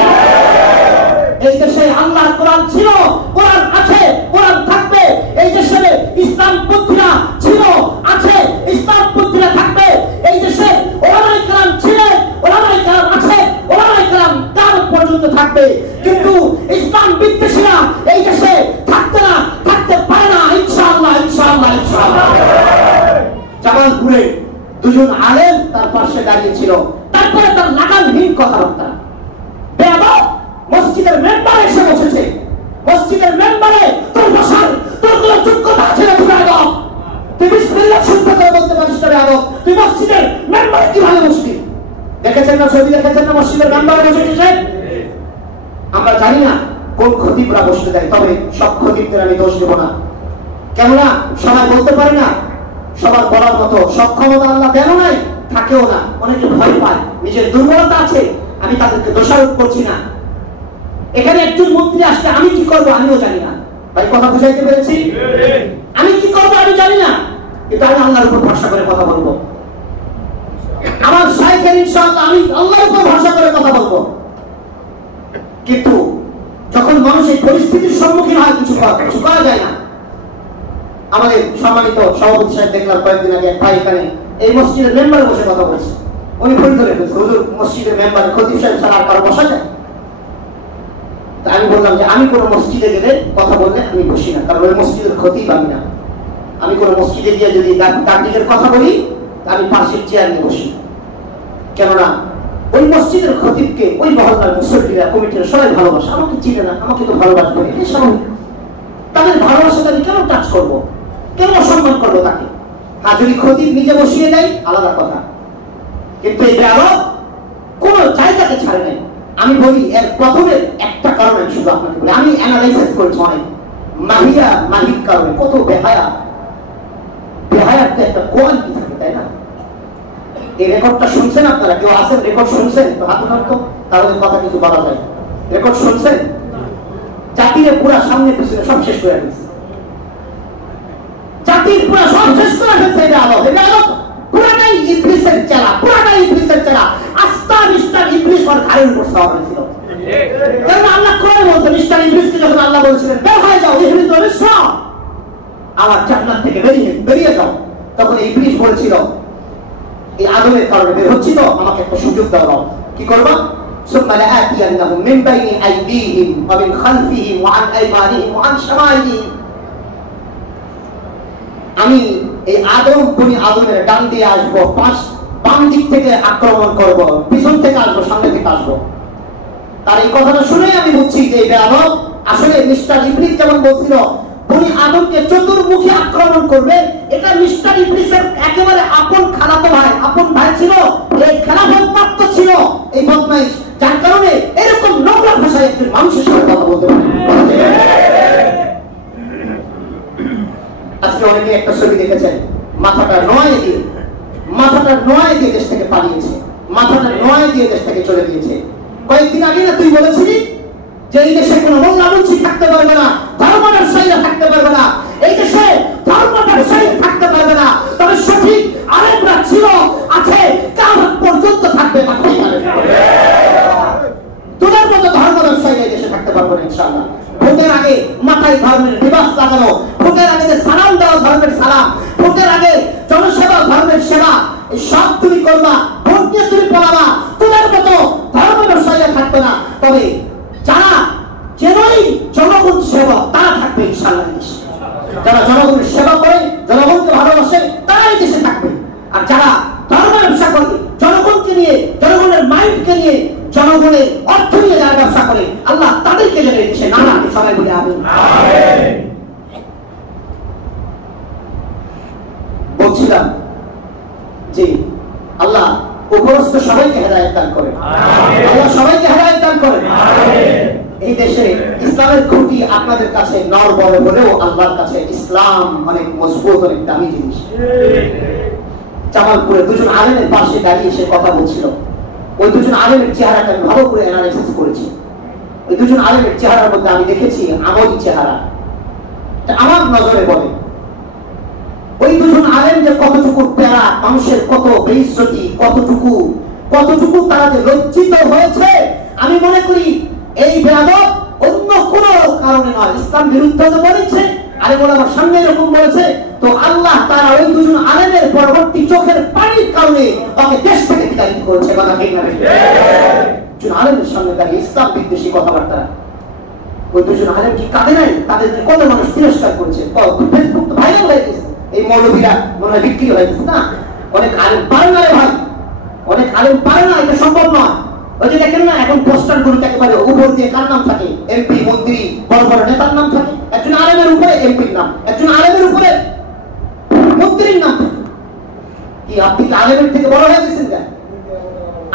এই দেশে আল্লাহর কোরআন ছিল, কোরআন আছে, কোরআন থাকবে। এই দেশে ইসলাম পন্থীরা ছিল, আছে, ইসলাম পন্থীরা থাকবে। এই দেশে ওলামায়ে কেরাম ছিলেন, ওলামায়ে কেরাম আছে, ওলামায়ে কেরাম কাল পর্যন্ত থাকবে। কিন্তু ইসলাম বিদ্বেষীরা এই দেশে থাকতে পারে না ইনশাআল্লাহ, ইনশাআল্লাহ, ইনশাআল্লাহ। জামালপুরে দুজন আলেম তার পাশে দাঁড়িয়েছিল, তারপরে তার লাগামহীন কথাবার্তা। বেয়াদব, মসজিদের মেম্বার এসে বসেছে, মসজিদের মেম্বারে তোর বসার তোর কোনো যোগ্যতা আছে না? বেয়াদব, তুই বিসমিল্লাহ শুদ্ধ করে বলতে পারিস না? বেয়াদব, তুই মসজিদের মেম্বার কিভাবে বসবি? দেখেছেন না ছবি, দেখেছেন না মসজিদের মেম্বার বসেছে? আমরা জানি না কোন খতিবরা বসতে দেয়, তবে সব খতিবদের আমি দোষ দেব না। কেননা সবাই বলতে পারে না, সবার বলার মতো সক্ষমতা আল্লাহ দেন নাই, থাকেও না। অনেকে ভয় পায়, নিজের দুর্বলতা আছে, আমি তাদেরকে দোষারোপ করছি না। এখানে একজন মন্ত্রী আসলে আমি কি করবো আমিও জানি না। ভাই কথা বুঝাইতে পেরেছি? আমি কি করবো আমি জানি না, কিন্তু আমি আল্লাহর উপর ভরসা করে কথা বলবো। আমার শাইখের ইনশাআল্লাহ আমি আল্লাহর উপর ভরসা করে কথা বলবো। কিন্তু যখন মানুষ এই পরিস্থিতির সম্মুখীন হয় কিছু করা যায় না। আমাদের সম্মানিত সভাপতি সাহেব দেখলাম কয়েকদিন আগে এক ভাই এখানে এই মসজিদের মেম্বারে বসে কথা বলছে, উনি ভুল ধরে ফেলছে, হুজুর মসজিদের মেম্বার খতিব সাহেব ছাড়া আর কারো বসা যায়? তা আমি বললাম যে আমি কোনো মসজিদে গেলে কথা বললে আমি বসি না, কারণ ওই মসজিদের খতিব আমি না। আমি কোনো মসজিদে গিয়ে যদি তাকদিরের কথা বলি আমি পাশের চেয়ার নিয়ে বসি। কেননা ওই মসজিদের খতিবকে ওই মহল্লার মুসল্লিরা কমিটির সবাই ভালোবাসে, আমাকে চিনে না, আমাকে তো ভালোবাসবে, এই স্বাভাবিক। তাদের ভালোবাসাটা আমি কেন টাচ করবো, কেন অসম্মান করবো তাকে? আর যদি খতিব নিজে বসিয়ে দেয় আলাদা কথা, কিন্তু এই বেয়াদব কোন জায়গাকে ছাড়ে নাই। আমি বলি এর প্রথমে একটা কারণ আমি শুধু আপনাকে বলি, আমি অ্যানালাইসিস করেছি অনেক মাহির কারণে। কত বেহায়ার তো একটা কোয়ালিটি থাকে, তাই না? এই রেকর্ডটা শুনছেন আপনারা? কেউ আছেন রেকর্ড শুনছেন? তো হাত উঠান তো, তাহলে কথা কিছু বলা যায়। রেকর্ড শুনছেন? জাতির পুরা সামনে পিছনে সব শেষ করে ফেলছে, জাতির পুরা সব শেষ করে ফেলছে। এটা আলো পুরাটাই ইবলিসের চালা, পুরাটাই ইবলিসের চালা। আস্তা মিস্টার ইবলিস ওর ঘাড়ের উপর সওয়ার হয়েছিল। কারণ আল্লাহ কোরআনে বলছে মিস্টার ইবলিসকে যখন আল্লাহ বলেছিলেন বের হয়ে যাও, ইবলিস বলে সব আমার জান্নাত থেকে বেরিয়ে যাও, তখন ইবলিস বলেছিল এই আদমের কারণে বের হচ্ছি তো, আমাকে একটা সুযোগ দাও। কি করবা? সুম্মা লাআতিয়ান্নাহুম মিন বাইনি আইদিহিম ওয়া মিন খালফিহিম ওয়া আন আইমানিহিম ওয়া আন শামাইলিহিম। আমি এই বনি আদমের ডান দিয়ে আসবো, বাম দিক থেকে আক্রমণ করব, পিছন থেকে আসবো, সামনে থেকে আসবো। তার এই কথাটা শুনে আমি বুঝছি যে এটা আদম আসলে মিস্টার ইবলিস যেমন বলছিল বনি আদমকে চতুর্মুখী আক্রমণ করবে, এটা মিস্টার ইবলিসের একেবারে আপন খালাতো ভাই, আপন ভাই ছিল, এই খেলাফত প্রাপ্ত ছিল এই বদমাইশ, যার কারণে এরকম নোংরা ভাষায় একজন মানুষের সাথে কথা বলতে পারে। আজকে অনেকে একটা ছবি দেখেছেন, মাথাটা নোয়ায় দিয়ে দেশ থেকে পালিয়েছে, মাথাটা নোয়ায় দিয়ে দেশ থেকে চলে গিয়েছে। কয়েকদিন আগে না তুই বলেছিলি যে এই দেশে কোনো মোল্লা মুন্সি থাকতে পারবে না, ধর্ম ব্যবসায়ীরা থাকতে পারবে না, এই দেশে ধর্ম ব্যবসায়ী থাকতে পারবে না, তবে সঠিক আলেমরা ছিল, আছে, কিয়ামত পর্যন্ত থাকবে। তোদের মতো ধর্ম ব্যবসায়ী এই দেশে থাকতে পারবে না ইনশাআল্লাহ। ভোটের আগে মাথায় ধর্মের লিবাস লাগানো, ভোটের আগে তুমি করবা, ভোট দিয়ে তুমি পড়াবা, তোমার মতো ধর্ম ব্যবসায়ীরা থাকবে না। তবে যারা যেনই জনগণ সেবক তারা থাকবে ইনশাআল্লাহ। যারা জনগণের সেবা করে, জনগণকে ভালোবাসে, তারাই দেশে থাকবে। আর যারা ধর্ম ব্যবসা করে, জনগণকে নিয়ে, জনগণের মাইন্ডকে নিয়ে, জনগণের অর্থ নিয়ে যারা ব্যবসা করে, আল্লাহ তাদেরকে যেন দেশে না রাখে। সবাই বলে আমিন। বলছিলাম যে আল্লাহ উপরস্থ সবাইকে হেদায়েত দান করে, আল্লাহ সবাইকে হেদায়েত দান করে। এই দেশে ইসলামের খুঁটি আপনাদের কাছে নর বড় হলেও আল্লাহর কাছে ইসলাম অনেক মজবুত, অনেক দামি জিনিস। জামালপুরে দুজন আলেমের পাশে দাঁড়িয়ে সে কথা বলছিল। ওই দুজন আলেমের চেহারাটা আমি ভালো করে অ্যানালাইসিস করেছি। ওই দুজন আলেমের চেহারার মধ্যে আমি দেখেছি আমলি চেহারা। আমার নজরে বলে ওই দুজন আলেম যে কতটুকু প্যারা, মানুষের কত বেইজ্জতি, কতটুকু তারা যে লজ্জিত হয়েছে, আমি মনে করি এই বেয়াদব অন্য কোন কারণে নয়। ইসলাম বিরুদ্ধে তো বলেছে, আরে বলে আমার সামনে এরকম বলেছে, তো আল্লাহ তারা ওই দুজন আলেমের পরবর্তী চোখের পানির কারণে তাকে দেশ থেকে বিতাড়িত করেছে। কথা ঠিক না? দুজন আলেমের সামনে দাঁড়িয়ে ইসলাম বিদ্বেষী কথাবার্তা। ওই দুজন আলেম কি কাঁদে নাই? তাদেরকে কত মানুষ তিরস্কার করেছে, ফেসবুক তো ভাইরাল হয়ে গেছে। এই মৌলবীরা মনে হয় বিক্রি হয়ে গেছে না? অনেক আলেম পারে না রে ভাই, অনেক আলেম পারে না, এটা সম্ভব নয়। ওই যে দেখেন না এখন পোস্টার গুলো একেবারে উপর দিয়ে কার নাম থাকে? এমপি, মন্ত্রী, বড় বড় নেতার নাম থাকে। একজন আলেমের উপরে এমপির নাম, একজন আলেমের উপরে মন্ত্রীর নাম থাকে। কি আপনি কি আলেমের থেকে বড় হয়ে গেছেন কেন?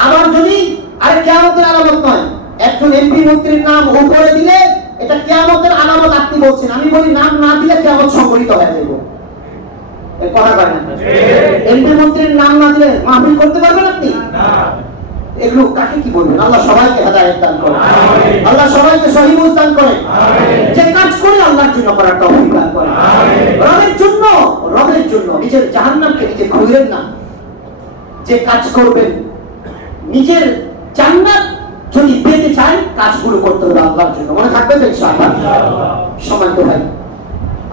আবার যদি আরে কিয়ামতের আলামত নয়, একজন এমপি মন্ত্রীর নাম উপরে দিলে এটা কিয়ামতের আলামত আপনি বলছেন। আমি বলি নাম না দিলে কিয়ামত সংঘটিত হয়ে যাবে। এই কথা কয় না? এমপি মন্ত্রীর নাম না দিলে মাহফিল করতে পারবেন আপনি? এগুলো কাকে কি বলবেন? আল্লাহ সবাইকে হেদায়েত দান করে, আল্লাহ সবাইকে সহি বুঝ দান করে, যে কাজ করে আল্লাহর জন্য করার তৌফিক দান করে। রবের জন্য নিজের জাহান্নামকে নিজে খুঁজলেন না। যে কাজ করবেন নিজের জান্নাত যদি পেতে চান, কাজগুলো করতে হবে আল্লাহর জন্য। মনে থাকবে তো ইনশাআল্লাহ? সম্মানিত ভাই,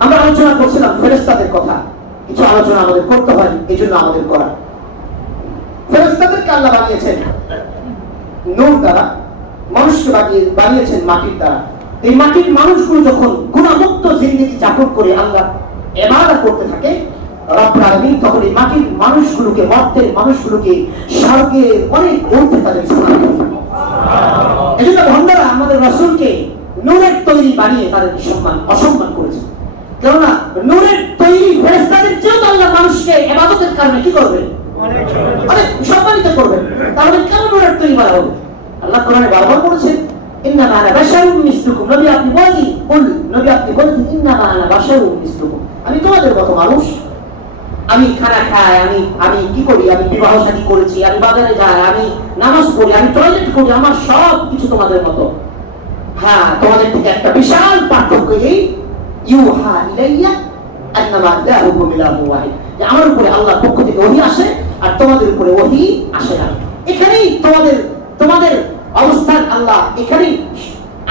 আমরা আলোচনা করছিলাম ফেরেশতাদের কথা। কিছু আলোচনা আমাদের করতে হয়, এই জন্য আমাদের করা। ফেরেশতাদেরকে আল্লাহ বানিয়েছেন নূর দ্বারা, মানুষকে বানিয়েছেন মাটির দ্বারা। এই মাটির মানুষগুলো যখন গুণামুক্ত জিন্দেগি যাপন করে আল্লাহ ইবাদত করতে থাকে রব্বুল আলামিন, তখন এই মাটির মানুষগুলোকে, মর্তের মানুষগুলোকে স্বর্গে অনেক ঊর্ধ্বে তাদের স্থান দেন। এজন্য ভণ্ডারা আমাদের রাসূলকে নূরের তৈরি বানিয়ে তাদের অসম্মান করেছে। কেননা নূরের তৈরি ফেরেশতাদের চেয়েও আল্লাহ মানুষকে ইবাদতের কারণে কি করবেন? অনেক সম্মানিত করবেন। তাহলে কেন নূরের তৈরি বানা হবে? আল্লাহ কোরআনে বারবার বলেছেন ইন্নামা আনা বাশারুম মিসলুকুম। নবী আপনি বলেন ইন্নামা আনা বাশারুম মিসলুকুম, আমি তোমাদের মতো মানুষ। আমি খানা খাই, আমি কি করি, আমি বিবাহ শাদী করেছি, আমি বাজারে যাই, আমি নামাজ পড়ি, আমি টয়লেট করি, আমার সব কিছু তোমাদের মতো। হ্যাঁ, তোমাদের থেকে একটা বিশাল পার্থক্য এই ইউহা ইলাইয়া আন্নামা ইলাহুকুম ইলাহুন ওয়াহিদ, যে আমার উপরে আল্লাহর পক্ষ থেকে ওহী আসে আর তোমাদের উপরে ওহী আসে না। এখানেই তোমাদের অবস্থান আল্লাহ এখানেই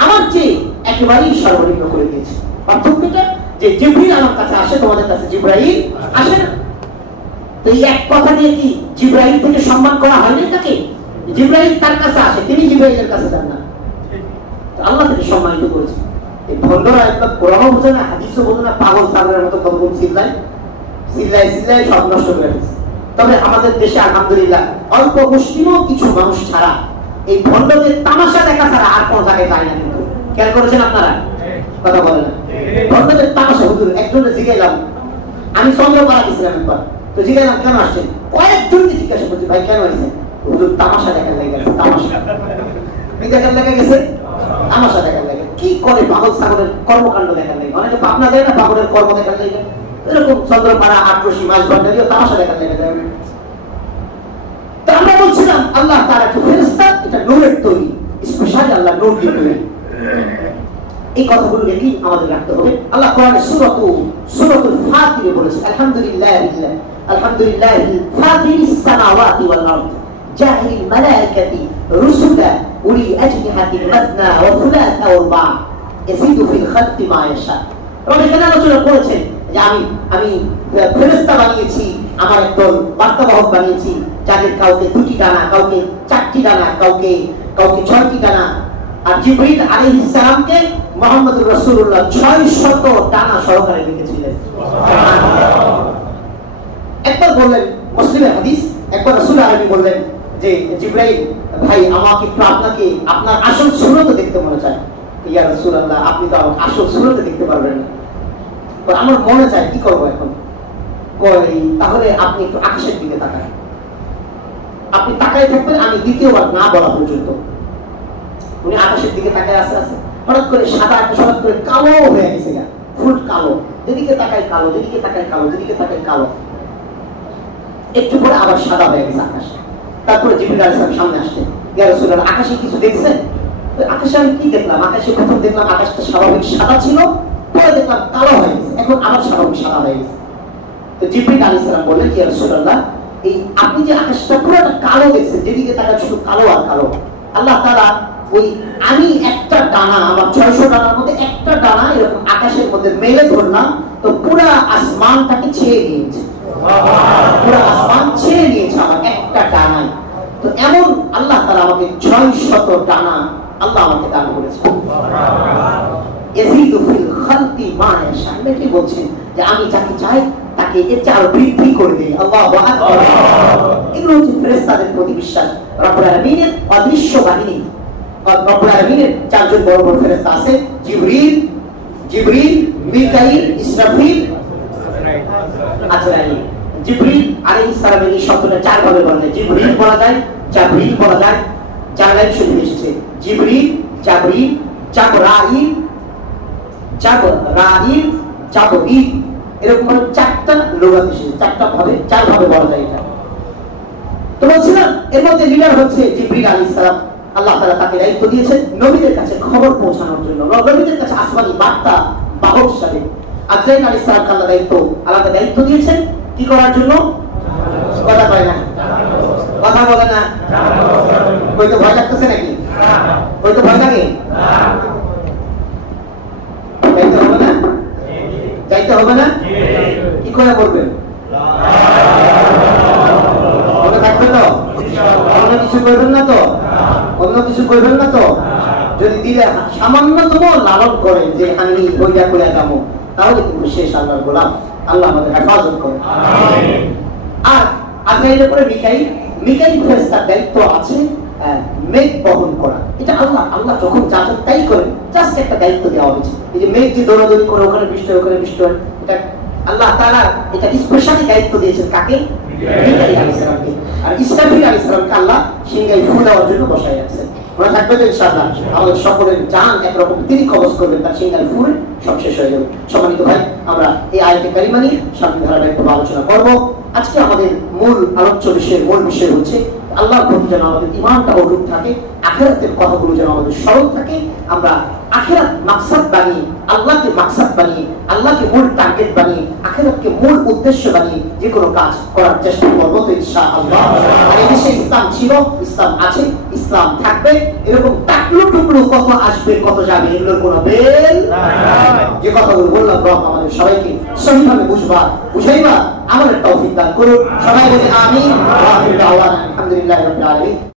আমার চেয়ে একেবারেই সর্বনিম্ন করে দিয়েছে। পার্থক্যটা যে জিবরাইল আমার কাছে আসে, তোমাদের কাছে জিবরাইল আসে না। তো এই এক কথা দিয়ে কি জিবরাইল থেকে সম্মান করা হয়নি তাকে? জিবরাইল তার কাছে আসে, তিনি জিবরাইলের কাছে যান না, আল্লাহ থেকে সম্মানিত করেছে। এই ভণ্ডরা একদম কোরআনও বোঝে না, হাদিসও বোঝে না, পাগল ছাগলের মতো কতক্ষণ চিল্লাই সব নষ্ট করে ফেলছে। তবে আমাদের দেশে আলহামদুলিল্লাহ অল্প মুসলিমও কিছু মানুষ ছাড়া এই ভণ্ডদের তামাশা দেখা ছাড়া আর কোন জায়গায় যায় না। কিন্তু খেয়াল করেছেন আপনারা? কথা বলে না ভণ্ডদের তামাশা। হুজুর একজনে জিজ্ঞাসলাম, আমি চন্দ্রপাড়া গেছিলাম একবার, তো জিজ্ঞাসলাম কেন আসছেন? কয়েকজনকে জিজ্ঞাসা করছি ভাই কেন আসছেন? হুজুর তামাশা দেখার লেগে গেছে। তামাশা কি দেখার লেগে গেছে? তামাশা দেখার লেগে। কি করে? পাগল ছাগলের কর্মকাণ্ড দেখার লেগে। অনেকে পাবনা যায় না, পাগলের কর্ম দেখার লেগে। এরকম চন্দ্রপাড়া, আটরশি, মাছ ভান্ডারিও তামাশা দেখার লেগে যায়। তো আমরা বলছিলাম আল্লাহ তাআলা কি ফেরেশতা? এটা নূরের তৈরি, স্পেশালি আল্লাহ নূর দিয়ে তৈরি। এই কথাগুলো কি আমাদের রাখতে হবে। আল্লাহ কোরআনে সূরাতুল ফাতিরে বলেছে আলহামদুলিল্লাহি ফাতিরিস সামাওয়াতি ওয়াল আরদ জাহিল মালাইকাতি রুসুলা উলি আজনিহাতিন মাসনা ওয়া থুলাথা ওয়া রুবা ইয়াজিদু ফিল খালকি মা ইয়াশা। রব এখানে আলোচনা করেছেন যে আমি ফেরেশতা বানিয়েছি, আমার একদল বার্তাবাহক বানিয়েছি, যাদের কাউকে 2টি ডানা, কাউকে 4টি ডানা, কাউকে 6টি ডানা। আর জিবরিল আলাইহিস সালামকে মুহাম্মদুর রাসূলুল্লাহ 600 ডানা সহকারে লিখেছিলেন। একবার বললেন, মুসলিমের হাদিস, একবার রাসূল আরবি বললেন যে জিবরাইল ভাই, আমাকে একটু আপনাকে আপনার আসল সুরত দেখতে মনে চায়। ইয়া রাসূলুল্লাহ, আপনি তো আমার আসল সুরত দেখতে পারবেন না। আমার মনে চায়, কি করবো এখন? তাহলে আপনি একটু আকাশের দিকে তাকান, আপনি তাকায় থাকবেন আমি দ্বিতীয়বার না বলা পর্যন্ত। উনি আকাশের দিকে তাকায় আস্তে আস্তে হঠাৎ করে সাদা একটা হঠাৎ করে কালো হয়ে গেছে, ফুল কালো, যেদিকে তাকায় কালো, যেদিকে তাকায় কালো, যেদিকে তাকায় কালো। একটু পরে আবার সাদা হয়ে গেছে আকাশ। তারপরে জিবরিল আলাইহিস সালাম সামনে আসছে, ইয়া রাসূলুল্লাহ, আকাশে কিছু দেখছেন? আকাশে আমি কি দেখলাম? আকাশে প্রথম দেখলাম আকাশটা স্বাভাবিক সাদা ছিল, পরে দেখলাম কালো হয়ে গেছে, এখন আবার স্বাভাবিক সাদা হয়ে গেছে। তো জিবরিল আলাইহিস সালাম বললেন, ইয়া রাসূলুল্লাহ, এই আপনি যে আকাশটা পুরোটা কালো দেখছেন, যেদিকে তাকায় শুধু কালো আর কালো, আল্লাহ তাআলা ওই আমি একটা ডানা, আমার 600 ডানার মধ্যে একটা ডানা এরকম আকাশের মধ্যে মেলে ধরলাম, তো পুরো আসমানটাকে ছেয়ে নিয়েছে, পুরো আসমান ছেয়ে নিয়েছে আমার একটা ডানায়। তো এমন আল্লাহ তাআলা আমাকে 600 ডানা আল্লাহ আমাকে দান করেছে। ইয়াজিদু ফিল খালকি মা ইয়াশা, কি বলছেন যে আমি যাকে চাই তাকে এর চেয়ে আরো বৃদ্ধি করে দেই। আল্লাহু আকবার। এগুলো হচ্ছে ফেরেশতাদের প্রতি বিশ্বাস। রব্বুল আলামিনের অদৃশ্য বাহিনী, রব্বুল আলামিনের 4 জন বড় বড় ফেরেশতা আছে, জিবরিল, মিকাইল, ইসরাফিল, আজরাইল। জিবরিল আলাইহিস সালামের এই শব্দটা 4 ভাবে বলা যায়। জিবরিল বলা যায়, জাবরিল বলা যায়, 4 লাইন শুনে এসেছে। জিবরিল, জাবরিল, জাবরাইল, জাবরিল, এরকম 4টা লুগাত এসেছে, 4টা ভাবে, 4 ভাবে বলা যায় এটা। তো বলছিলাম এর মধ্যে লিডার হচ্ছে জিবরিল আলাইহিস সালাম। আল্লাহ তাআলা তাকে দায়িত্ব দিয়েছেন নবীদের কাছে খবর পৌঁছানোর জন্য, নবীদের কাছে আসমানি বার্তা বাহক হিসেবে। আজরাইল আলাইহিস সালামকে আলাদা দায়িত্ব দিয়েছেন কি করার জন্য? কথা কয় না, কথা বলে না, ওই তো ভয় লাগতেছে নাকি? ওই তো ভয় লাগে, যাইতে হবে না, যাইতে হবে না, কি করে বলবেন? মনে থাকবে তো? অন্য কিছু করবেন না তো? অন্য কিছু করবেন না তো? যদি দিলে সামান্যতম লালন করেন যে আমি বইটা করে যাবো, তাহলে কিন্তু শেষ আল্লাহর গোলাম। আল্লাহ আমাদের হেফাজত করে। আর আজরাইলের পরে মিকাইল ফেরেশতার দায়িত্ব আছে মেঘ বহন করা। এটা আল্লাহ যখন যা চান তাই করেন, জাস্ট একটা দায়িত্ব দেওয়া হয়েছে। এই যে মেঘ যে দৌড়াদৌড়ি করে ওখানে বৃষ্টি হয়, ওখানে বৃষ্টি হয়, এটা আল্লাহ তাআলা এটা স্পেশালি দায়িত্ব দিয়েছেন কাকে? মিকাইল আলাইহিস সালামকে। আর ইসরাফিল আলাইহিস সালামকে আল্লাহ সিংহায় ফু দেওয়ার জন্য বসায় রাখছেন। মনে থাকবে তো ইনশাআল্লাহ? আমাদের সকলের জান একরকম তিনি কবজ করবেন, তার সিংহায় ফুরে সব শেষ হয়ে যাবে। সম্মানিত ভাই, আমরা এই আয়াতে কারিমা নিয়ে সামনে ধারাবাহিক আলোচনা করব। আজকে আমাদের মূল আলোচ্য বিষয়ের মূল বিষয় হচ্ছে আল্লাহর প্রতি যেন আমাদের ঈমানটা অটুট থাকে, আখিরাতের কথাগুলো যেন আমাদের স্মরণ থাকে, আমরা আখিরাত মাকসাদ বানিয়ে, আল্লাহকে মাকসাদ বানিয়ে, আল্লাহকে মূল টার্গেট বানিয়ে, আখিরাতকে মূল উদ্দেশ্য বানিয়ে যে কোনো কাজ করার চেষ্টা করবো তো ইনশাআল্লাহ। আর এই দেশে ইসলাম ছিল, ইসলাম আছে, ইসলাম থাকবে। এরকম টাকলু টুকলু কত আসবে কত যাবে, এগুলোর কোনো বেল যে কথাগুলো বললাম রব আমাদের সবাইকে সঠিকভাবে বুঝাইবা আমাদের তৌফিক দান করুন। সবাই বলি আমিন। ওয়া আখিরু দাওয়ানা আলহামদুলিল্লাহি রাব্বিল আলামিন।